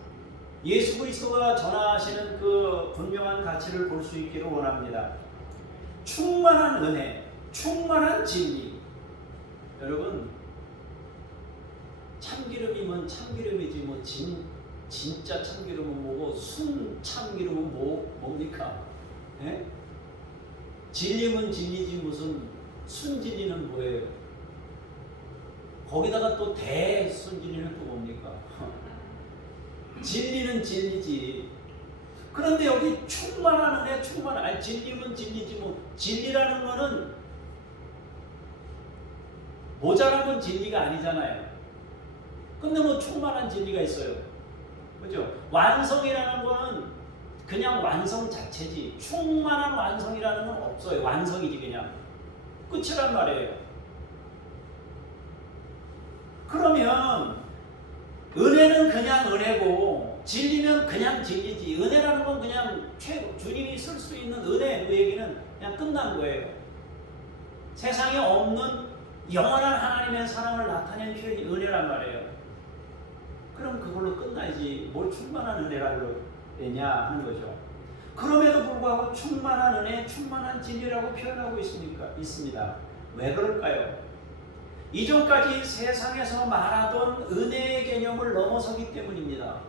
예수 그리스도가 전하시는 그 분명한 가치를 볼 수 있기를 원합니다. 충만한 은혜, 충만한 진리. 여러분, 참기름이면 참기름이지 뭐 진짜 참기름은 뭐고 순 참기름은 뭡니까? 예? 진리면 진리지 무슨 순진리는 뭐예요? 거기다가 또 대순진리는 또 뭡니까? 진리는 진리지. 그런데 여기 충만한 은혜, 충만한 진리면 진리지 뭐 진리라는 거는 모자란 건 진리가 아니잖아요. 근데 뭐 충만한 진리가 있어요. 그죠? 완성이라는 거는 그냥 완성 자체지 충만한 완성이라는 건 없어요. 완성이지 그냥. 끝이란 말이에요. 그러면 은혜는 그냥 은혜고 진리는 그냥 진리지. 은혜라는 건 그냥 최고 주님이 쓸 수 있는 은혜 그 얘기는 그냥 끝난 거예요. 세상에 없는 영원한 하나님의 사랑을 나타낸 표현이 은혜란 말이에요. 그럼 그걸로 끝나야지 뭘 충만한 은혜라고 되냐 하는 거죠. 그럼에도 불구하고 충만한 은혜, 충만한 진리라고 표현하고 있습니다. 왜 그럴까요? 이전까지 세상에서 말하던 은혜의 개념을 넘어서기 때문입니다.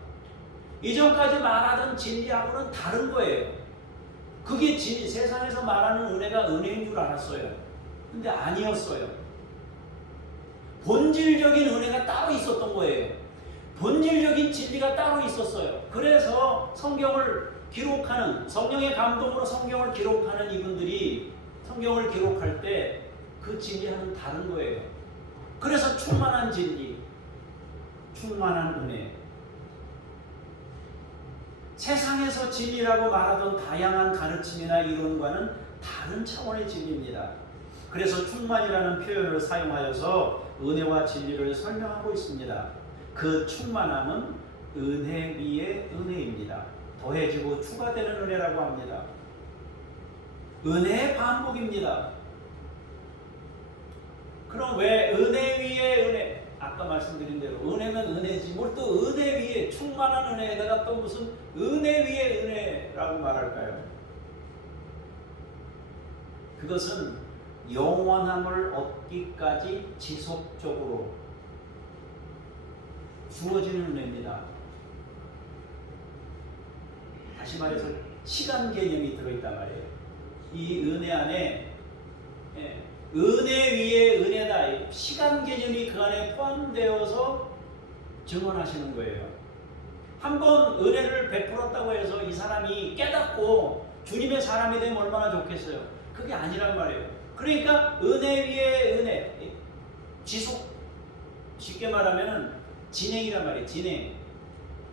이전까지 말하던 진리하고는 다른 거예요. 그게 세상에서 말하는 은혜가 은혜인 줄 알았어요. 근데 아니었어요. 본질적인 은혜가 따로 있었던 거예요. 본질적인 진리가 따로 있었어요. 그래서 성경을 기록하는, 성령의 감동으로 성경을 기록하는 이분들이 성경을 기록할 때 그 진리와는 다른 거예요. 그래서 충만한 진리, 충만한 은혜. 세상에서 진리라고 말하던 다양한 가르침이나 이론과는 다른 차원의 진리입니다. 그래서 충만이라는 표현을 사용하여서 은혜와 진리를 설명하고 있습니다. 그 충만함은 은혜 위에 은혜입니다. 더해지고 추가되는 은혜라고 합니다. 은혜의 반복입니다. 그럼 왜 은혜 위에 은혜? 아까 말씀드린 대로 은혜면 은혜지 뭘 또 은혜 위에 충만한 은혜에다가 또 무슨 은혜 위에 은혜라고 말할까요? 그것은 영원함을 얻기까지 지속적으로 주어지는 은혜입니다. 다시 말해서 시간 개념이 들어있단 말이에요. 이 은혜 안에 은혜 위에 은혜다. 시간 개념이 그 안에 포함되어서 증언하시는 거예요. 한번 은혜를 베풀었다고 해서 이 사람이 깨닫고 주님의 사람이 되면 얼마나 좋겠어요. 그게 아니란 말이에요. 그러니까 은혜 위에 은혜, 지속, 쉽게 말하면 진행이란 말이에요. 진행.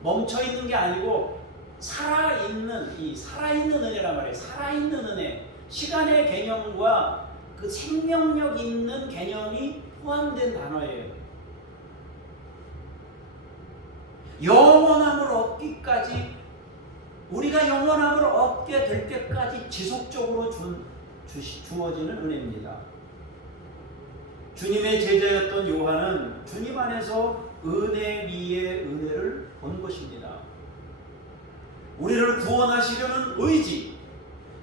멈춰있는 게 아니고 살아있는 은혜란 말이에요. 살아있는 은혜. 시간의 개념과 그 생명력 있는 개념이 포함된 단어예요. 영원함을 얻기까지, 우리가 영원함을 얻게 될 때까지 지속적으로 주어지는 은혜입니다. 주님의 제자였던 요한은 주님 안에서 은혜 위에 은혜를 본 것입니다. 우리를 구원하시려는 의지,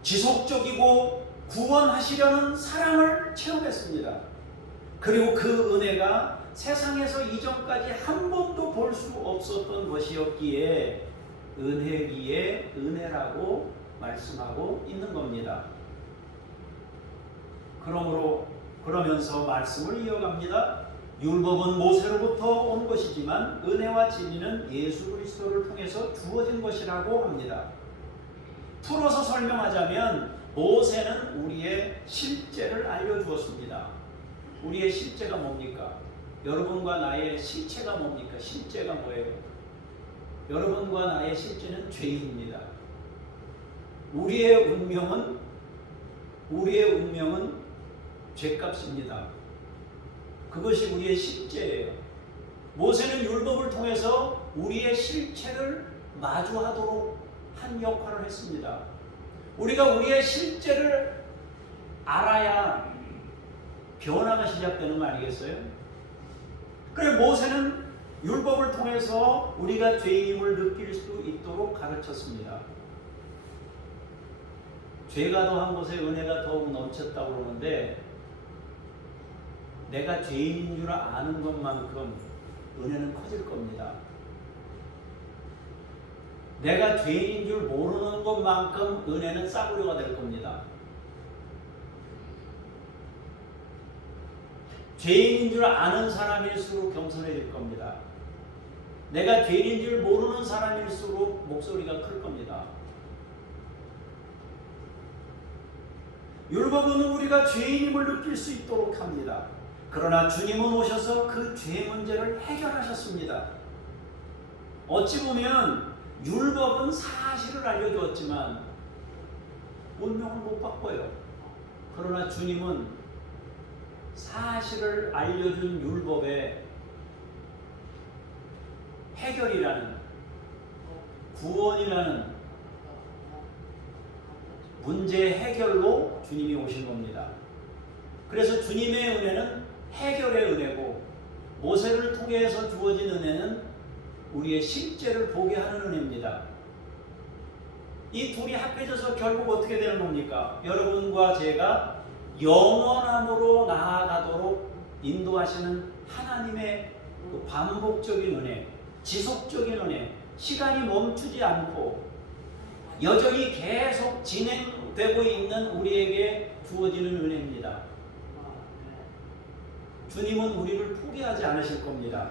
지속적이고 구원하시려는 사랑을 체험했습니다. 그리고 그 은혜가 세상에서 이전까지 한 번도 볼 수 없었던 것이었기에 은혜 위에 은혜라고 말씀하고 있는 겁니다. 그러면서 말씀을 이어갑니다. 율법은 모세로부터 온 것이지만 은혜와 진리는 예수 그리스도를 통해서 주어진 것이라고 합니다. 풀어서 설명하자면 모세는 우리의 실제를 알려주었습니다. 우리의 실제가 뭡니까? 여러분과 나의 실체가 뭡니까? 실제가 뭐예요? 여러분과 나의 실제는 죄입니다. 우리의 운명은 죄값입니다. 그것이 우리의 실제예요. 모세는 율법을 통해서 우리의 실체를 마주하도록 한 역할을 했습니다. 우리가 우리의 실제를 알아야 변화가 시작되는 거 아니겠어요? 그래 모세는 율법을 통해서 우리가 죄임을 느낄 수 있도록 가르쳤습니다. 죄가 더한 곳에 은혜가 더욱 넘쳤다고 그러는데 내가 죄인인 줄 아는 것만큼 은혜는 커질 겁니다. 내가 죄인인 줄 모르는 것만큼 은혜는 싸구려가 될 겁니다. 죄인인 줄 아는 사람일수록 겸손해질 겁니다. 내가 죄인인 줄 모르는 사람일수록 목소리가 클 겁니다. 율법은 우리가 죄인임을 느낄 수 있도록 합니다. 그러나 주님은 오셔서 그 죄 문제를 해결하셨습니다. 어찌 보면 율법은 사실을 알려주었지만 운명을 못 바꿔요. 그러나 주님은 사실을 알려준 율법의 해결이라는, 구원이라는 문제 해결로 주님이 오신 겁니다. 그래서 주님의 은혜는 해결의 은혜고 모세를 통해서 주어진 은혜는 우리의 실제를 보게 하는 은혜입니다. 이 둘이 합해져서 결국 어떻게 되는 겁니까? 여러분과 제가 영원함으로 나아가도록 인도하시는 하나님의 그 반복적인 은혜, 지속적인 은혜, 시간이 멈추지 않고 여전히 계속 진행되고 있는 우리에게 주어지는 은혜입니다. 주님은 우리를 포기하지 않으실 겁니다.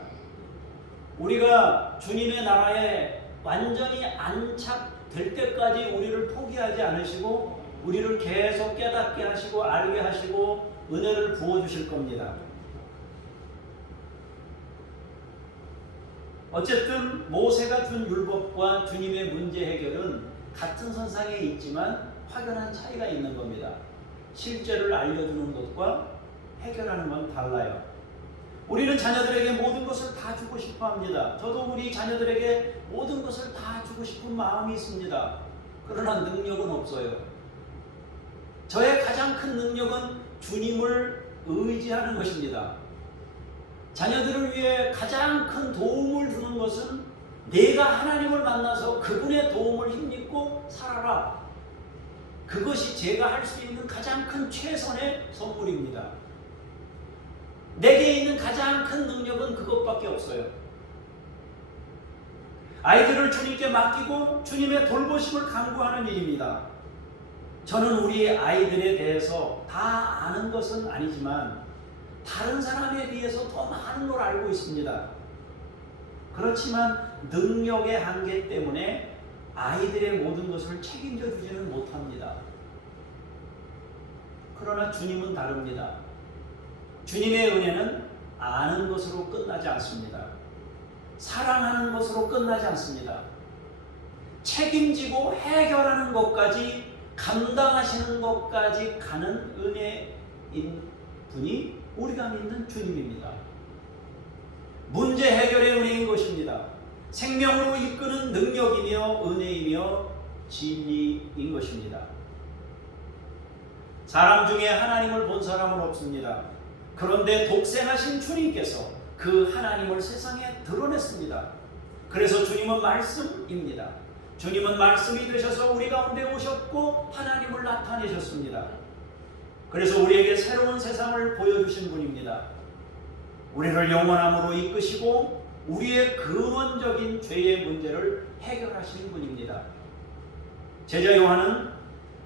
우리가 주님의 나라에 완전히 안착될 때까지 우리를 포기하지 않으시고 우리를 계속 깨닫게 하시고 알게 하시고 은혜를 부어주실 겁니다. 어쨌든 모세가 준 율법과 주님의 문제 해결은 같은 선상에 있지만 확연한 차이가 있는 겁니다. 실제를 알려주는 것과 해결하는 건 달라요. 우리는 자녀들에게 모든 것을 다 주고 싶어 합니다. 저도 우리 자녀들에게 모든 것을 다 주고 싶은 마음이 있습니다. 그러나 능력은 없어요. 저의 가장 큰 능력은 주님을 의지하는 것입니다. 자녀들을 위해 가장 큰 도움을 주는 것은 내가 하나님을 만나서 그분의 도움을 힘입고 살아라. 그것이 제가 할 수 있는 가장 큰 최선의 선물입니다. 내게 있는 가장 큰 능력은 그것밖에 없어요. 아이들을 주님께 맡기고 주님의 돌보심을 간구하는 일입니다. 저는 우리 아이들에 대해서 다 아는 것은 아니지만 다른 사람에 비해서 더 많은 걸 알고 있습니다. 그렇지만 능력의 한계 때문에 아이들의 모든 것을 책임져 주지는 못합니다. 그러나 주님은 다릅니다. 주님의 은혜는 아는 것으로 끝나지 않습니다. 사랑하는 것으로 끝나지 않습니다. 책임지고 해결하는 것까지, 감당하시는 것까지 가는 은혜인 분이 우리가 믿는 주님입니다. 문제 해결의 은혜인 것입니다. 생명으로 이끄는 능력이며 은혜이며 진리인 것입니다. 사람 중에 하나님을 본 사람은 없습니다. 그런데 독생하신 주님께서 그 하나님을 세상에 드러냈습니다. 그래서 주님은 말씀입니다. 주님은 말씀이 되셔서 우리 가운데 오셨고 하나님을 나타내셨습니다. 그래서 우리에게 새로운 세상을 보여주신 분입니다. 우리를 영원함으로 이끄시고 우리의 근원적인 죄의 문제를 해결하시는 분입니다. 제자 요한은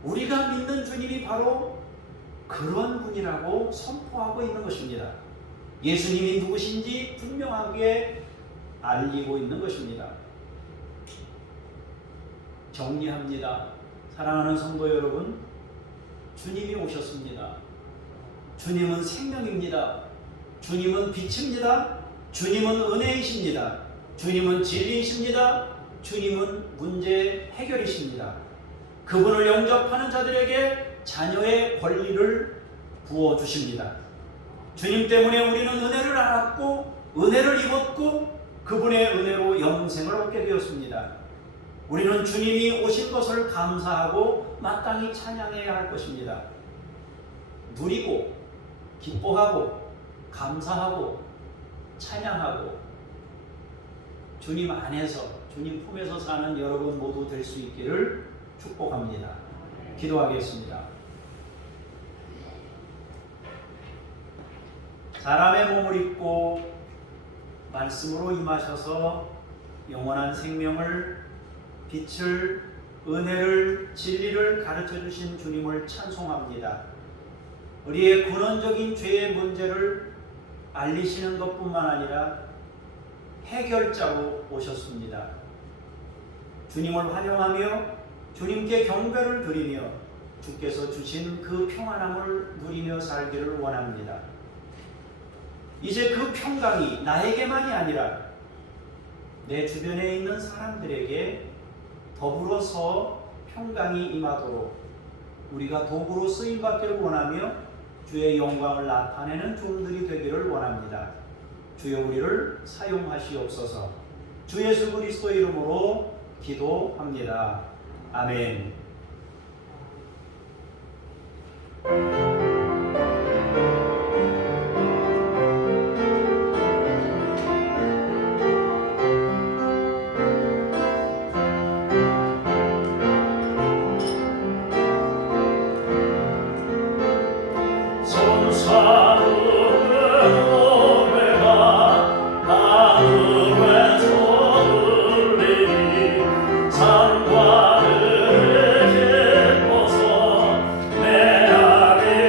우리가 믿는 주님이 바로 그런 분이라고 선포하고 있는 것입니다. 예수님이 누구신지 분명하게 알리고 있는 것입니다. 정리합니다. 사랑하는 성도 여러분, 주님이 오셨습니다. 주님은 생명입니다. 주님은 빛입니다. 주님은 은혜이십니다. 주님은 진리이십니다. 주님은 문제 해결이십니다. 그분을 영접하는 자들에게 자녀의 권리를 부어주십니다. 주님 때문에 우리는 은혜를 알았고 은혜를 입었고 그분의 은혜로 영생을 얻게 되었습니다. 우리는 주님이 오신 것을 감사하고 마땅히 찬양해야 할 것입니다. 누리고 기뻐하고 감사하고 찬양하고 주님 안에서 주님 품에서 사는 여러분 모두 될 수 있기를 축복합니다. 기도하겠습니다. 사람의 몸을 입고 말씀으로 임하셔서 영원한 생명을, 빛을, 은혜를, 진리를 가르쳐 주신 주님을 찬송합니다. 우리의 근원적인 죄의 문제를 알리시는 것뿐만 아니라 해결자로 오셨습니다. 주님을 환영하며 주님께 경배를 드리며 주께서 주신 그 평안함을 누리며 살기를 원합니다. 이제 그 평강이 나에게만이 아니라 내 주변에 있는 사람들에게 더불어서 평강이 임하도록 우리가 도구로 쓰임받기를 원하며 주의 영광을 나타내는 종들이 되기를 원합니다. 주여 우리를 사용하시옵소서. 주 예수 그리스도 이름으로 기도합니다. 아멘. 산과를 깊어서 내 안에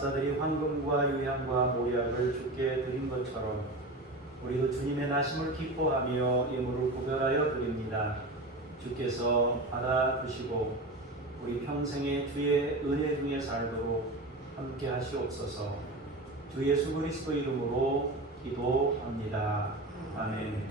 박사들이 황금과 유향과 모략을 주께 드린 것처럼 우리도 주님의 나심을 기뻐하며 예물을 구별하여 드립니다. 주께서 받아주시고 우리 평생에 주의 은혜 중에 살도록 함께 하시옵소서. 주 예수 그리스도 이름으로 기도합니다. 아멘.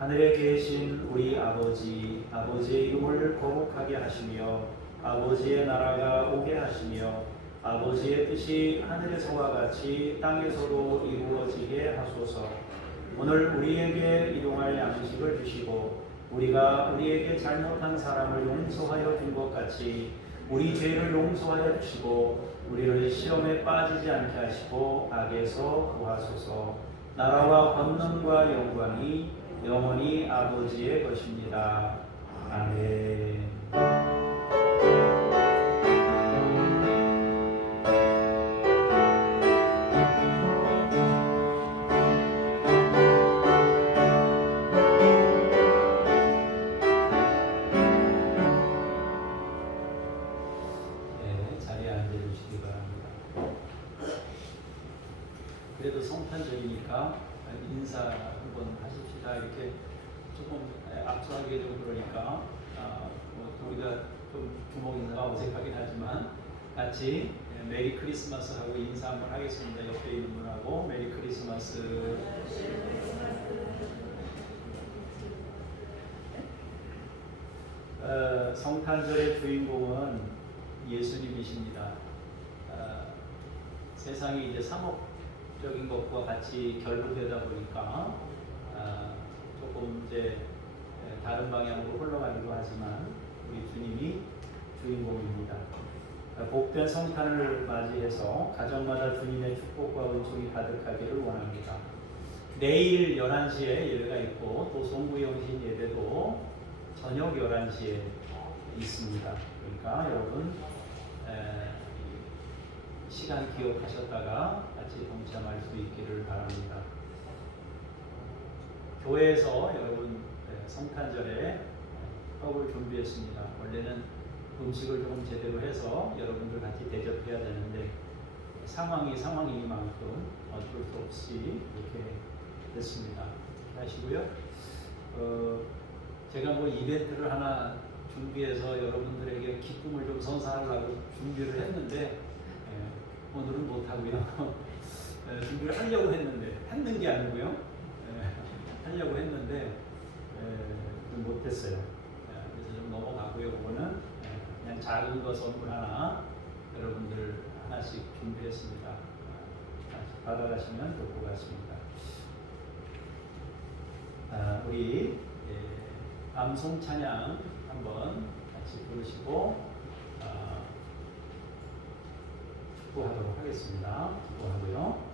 하늘에 계신 우리 아버지, 아버지의 이름을 거룩하게 하시며 아버지의 나라가 오게 하시며 아버지의 뜻이 하늘에서와 같이 땅에서도 이루어지게 하소서. 오늘 우리에게 일용할 양식을 주시고 우리가 우리에게 잘못한 사람을 용서하여 준 것 같이 우리 죄를 용서하여 주시고 우리를 시험에 빠지지 않게 하시고 악에서 구하소서. 나라와 권능과 영광이 영원히 아버지의 것입니다. 아멘. 그래도 성탄절이니까 인사 한번 하십시다. 이렇게 조금 압수하게 좀 그러니까 우리가 좀 주먹 인사가 어색하긴 하지만 같이 메리 크리스마스 하고 인사 한번 하겠습니다. 옆에 있는 분하고 메리 크리스마스. 성탄절의 주인공은 예수님이십니다. 세상이 이제 상업적인 것과 같이 결부되다 보니까 조금 이제 다른 방향으로 흘러가기도 하지만 우리 주님이 주인공입니다. 복된 성탄을 맞이해서 가정마다 주님의 축복과 은총이 가득하기를 원합니다. 내일 11시에 예배가 있고 또 송구영신 예배도 저녁 11시에 있습니다. 그러니까 여러분 시간 기억하셨다가 같이 동참할 수 있기를 바랍니다. 교회에서 여러분 성탄절에 떡을 준비했습니다. 원래는 음식을 조금 제대로 해서 여러분들 같이 대접해야 되는데 상황이 상황이니만큼 어쩔 수 없이 이렇게 됐습니다. 하시고요. 제가 뭐 이벤트를 하나 준비해서 여러분들에게 기쁨을 좀 선사하려고 준비를 했는데 오늘은 못하고요. 준비를 하려고 했는데 했는 게 아니고요. 하려고 했는데 좀 못했어요. 그래서 좀 넘어가고요. 그거는 그냥 작은 거 선물 하나 여러분들 하나씩 준비했습니다. 받아가시면 좋을 것 같습니다. 우리 암송 찬양 한번 같이 부르시고 축복하도록 하겠습니다. 축복하고요.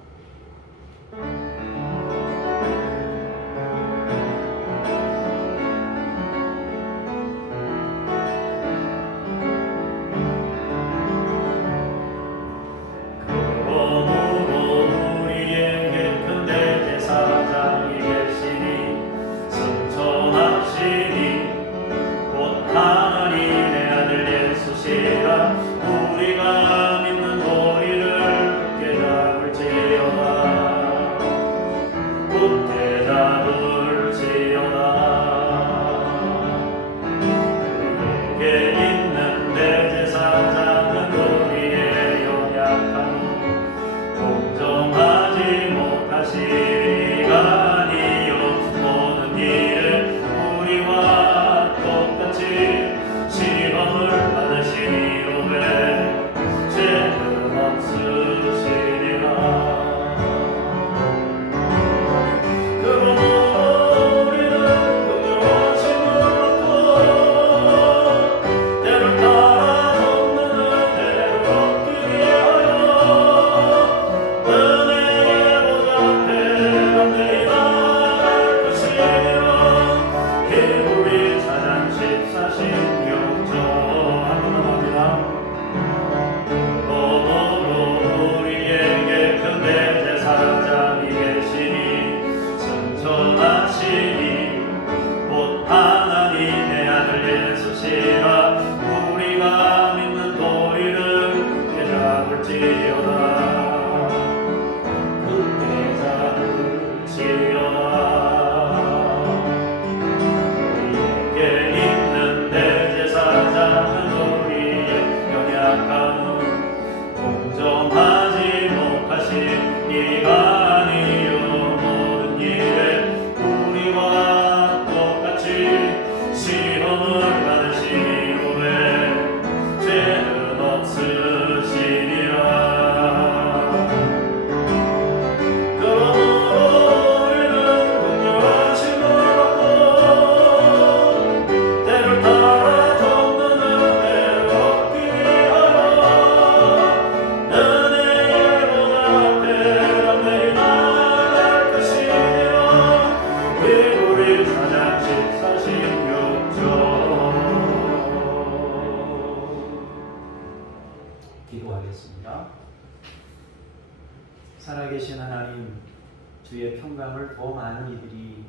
주의 평강을 더 많은 이들이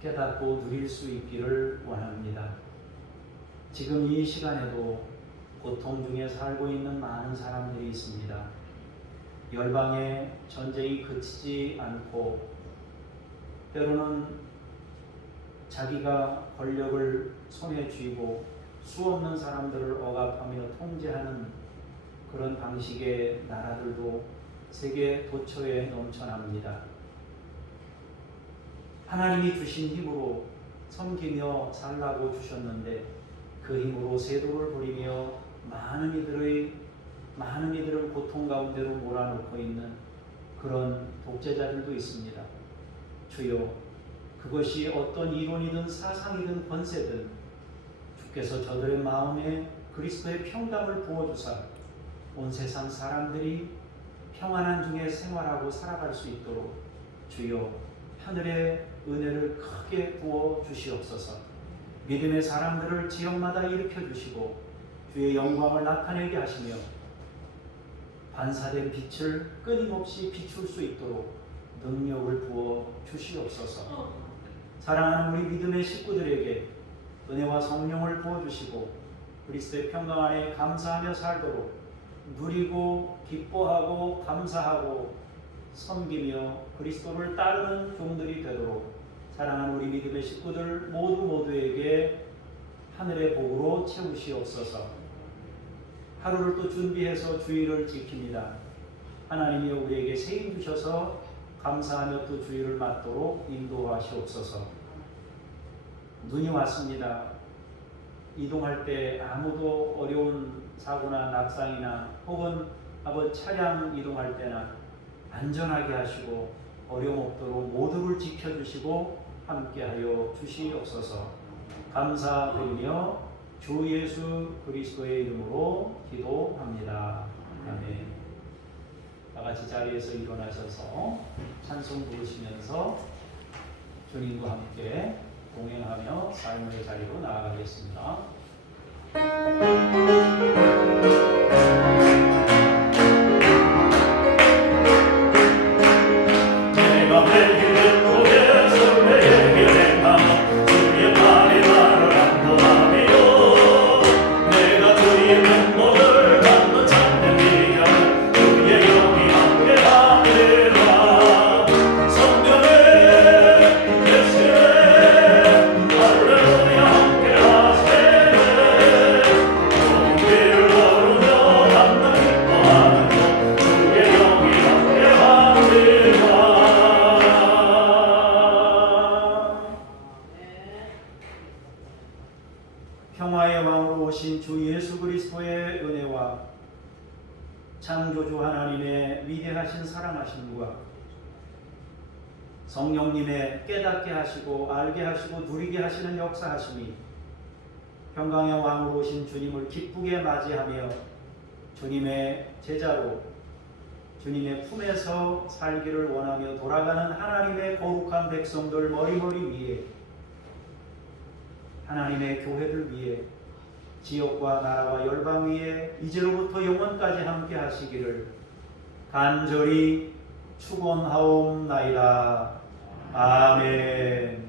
깨닫고 누릴 수 있기를 원합니다. 지금 이 시간에도 고통 중에 살고 있는 많은 사람들이 있습니다. 열방의 전쟁이 그치지 않고 때로는 자기가 권력을 손에 쥐고 수없는 사람들을 억압하며 통제하는 그런 방식의 나라들도 세계 도처에 넘쳐납니다. 하나님이 주신 힘으로 섬기며 살라고 주셨는데 그 힘으로 세도를 부리며 많은 이들을 고통 가운데로 몰아넣고 있는 그런 독재자들도 있습니다. 주여, 그것이 어떤 이론이든 사상이든 권세든 주께서 저들의 마음에 그리스도의 평강을 부어주사 온 세상 사람들이 평안한 중에 생활하고 살아갈 수 있도록 주여 하늘의 은혜를 크게 부어 주시옵소서. 믿음의 사람들을 지역마다 일으켜 주시고 주의 영광을 나타내게 하시며 반사된 빛을 끊임없이 비출 수 있도록 능력을 부어 주시옵소서. 사랑하는 우리 믿음의 식구들에게 은혜와 성령을 부어 주시고 그리스도의 평강 안에 감사하며 살도록 누리고 기뻐하고 감사하고 섬기며 그리스도를 따르는 종들이 되도록 사랑하는 우리 믿음의 식구들 모두에게 하늘의 복으로 채우시옵소서. 하루를 또 준비해서 주일을 지킵니다. 하나님이 우리에게 세임 주셔서 감사하며 또 주일을 맞도록 인도하시옵소서. 눈이 왔습니다. 이동할 때 아무도 어려운 사고나 낙상이나 혹은 차량 이동할 때나 안전하게 하시고 어려움 없도록 모두를 지켜주시고 함께하여 주시옵소서. 감사드리며 주 예수 그리스도의 이름으로 기도합니다. 아멘. 다같이 자리에서 일어나셔서 찬송 부르시면서 주님과 함께 동행하며 삶의 자리로 나아가겠습니다. 내가 매일 고개에서 내게 행하며 주의 말에 나를 안도하며 내가 주의 눈물을 감는 찬양이여 주의 영이 함께하리라. 성령의 계시네 할렐루야 함께하시네. 길을 걸으며 담는 기뻐하는 것 주의 영이 함께하리라. 평화의 왕으로 오신 주 예수 그리스도의 은혜와 창조주 하나님의 위대하신 사랑하심과 성령님의 깨닫게 하시고 알게 하시고 누리게 하시는 역사하심이 평강의 왕으로 오신 주님을 기쁘게 맞이하며 주님의 제자로 주님의 품에서 살기를 원하며 돌아가는 하나님의 거룩한 백성들 머리머리 위에 하나님의 교회들 위에 지역과 나라와 열방 위에 이제로부터 영원까지 함께 하시기를 간절히 축원하옵나이다. 아멘.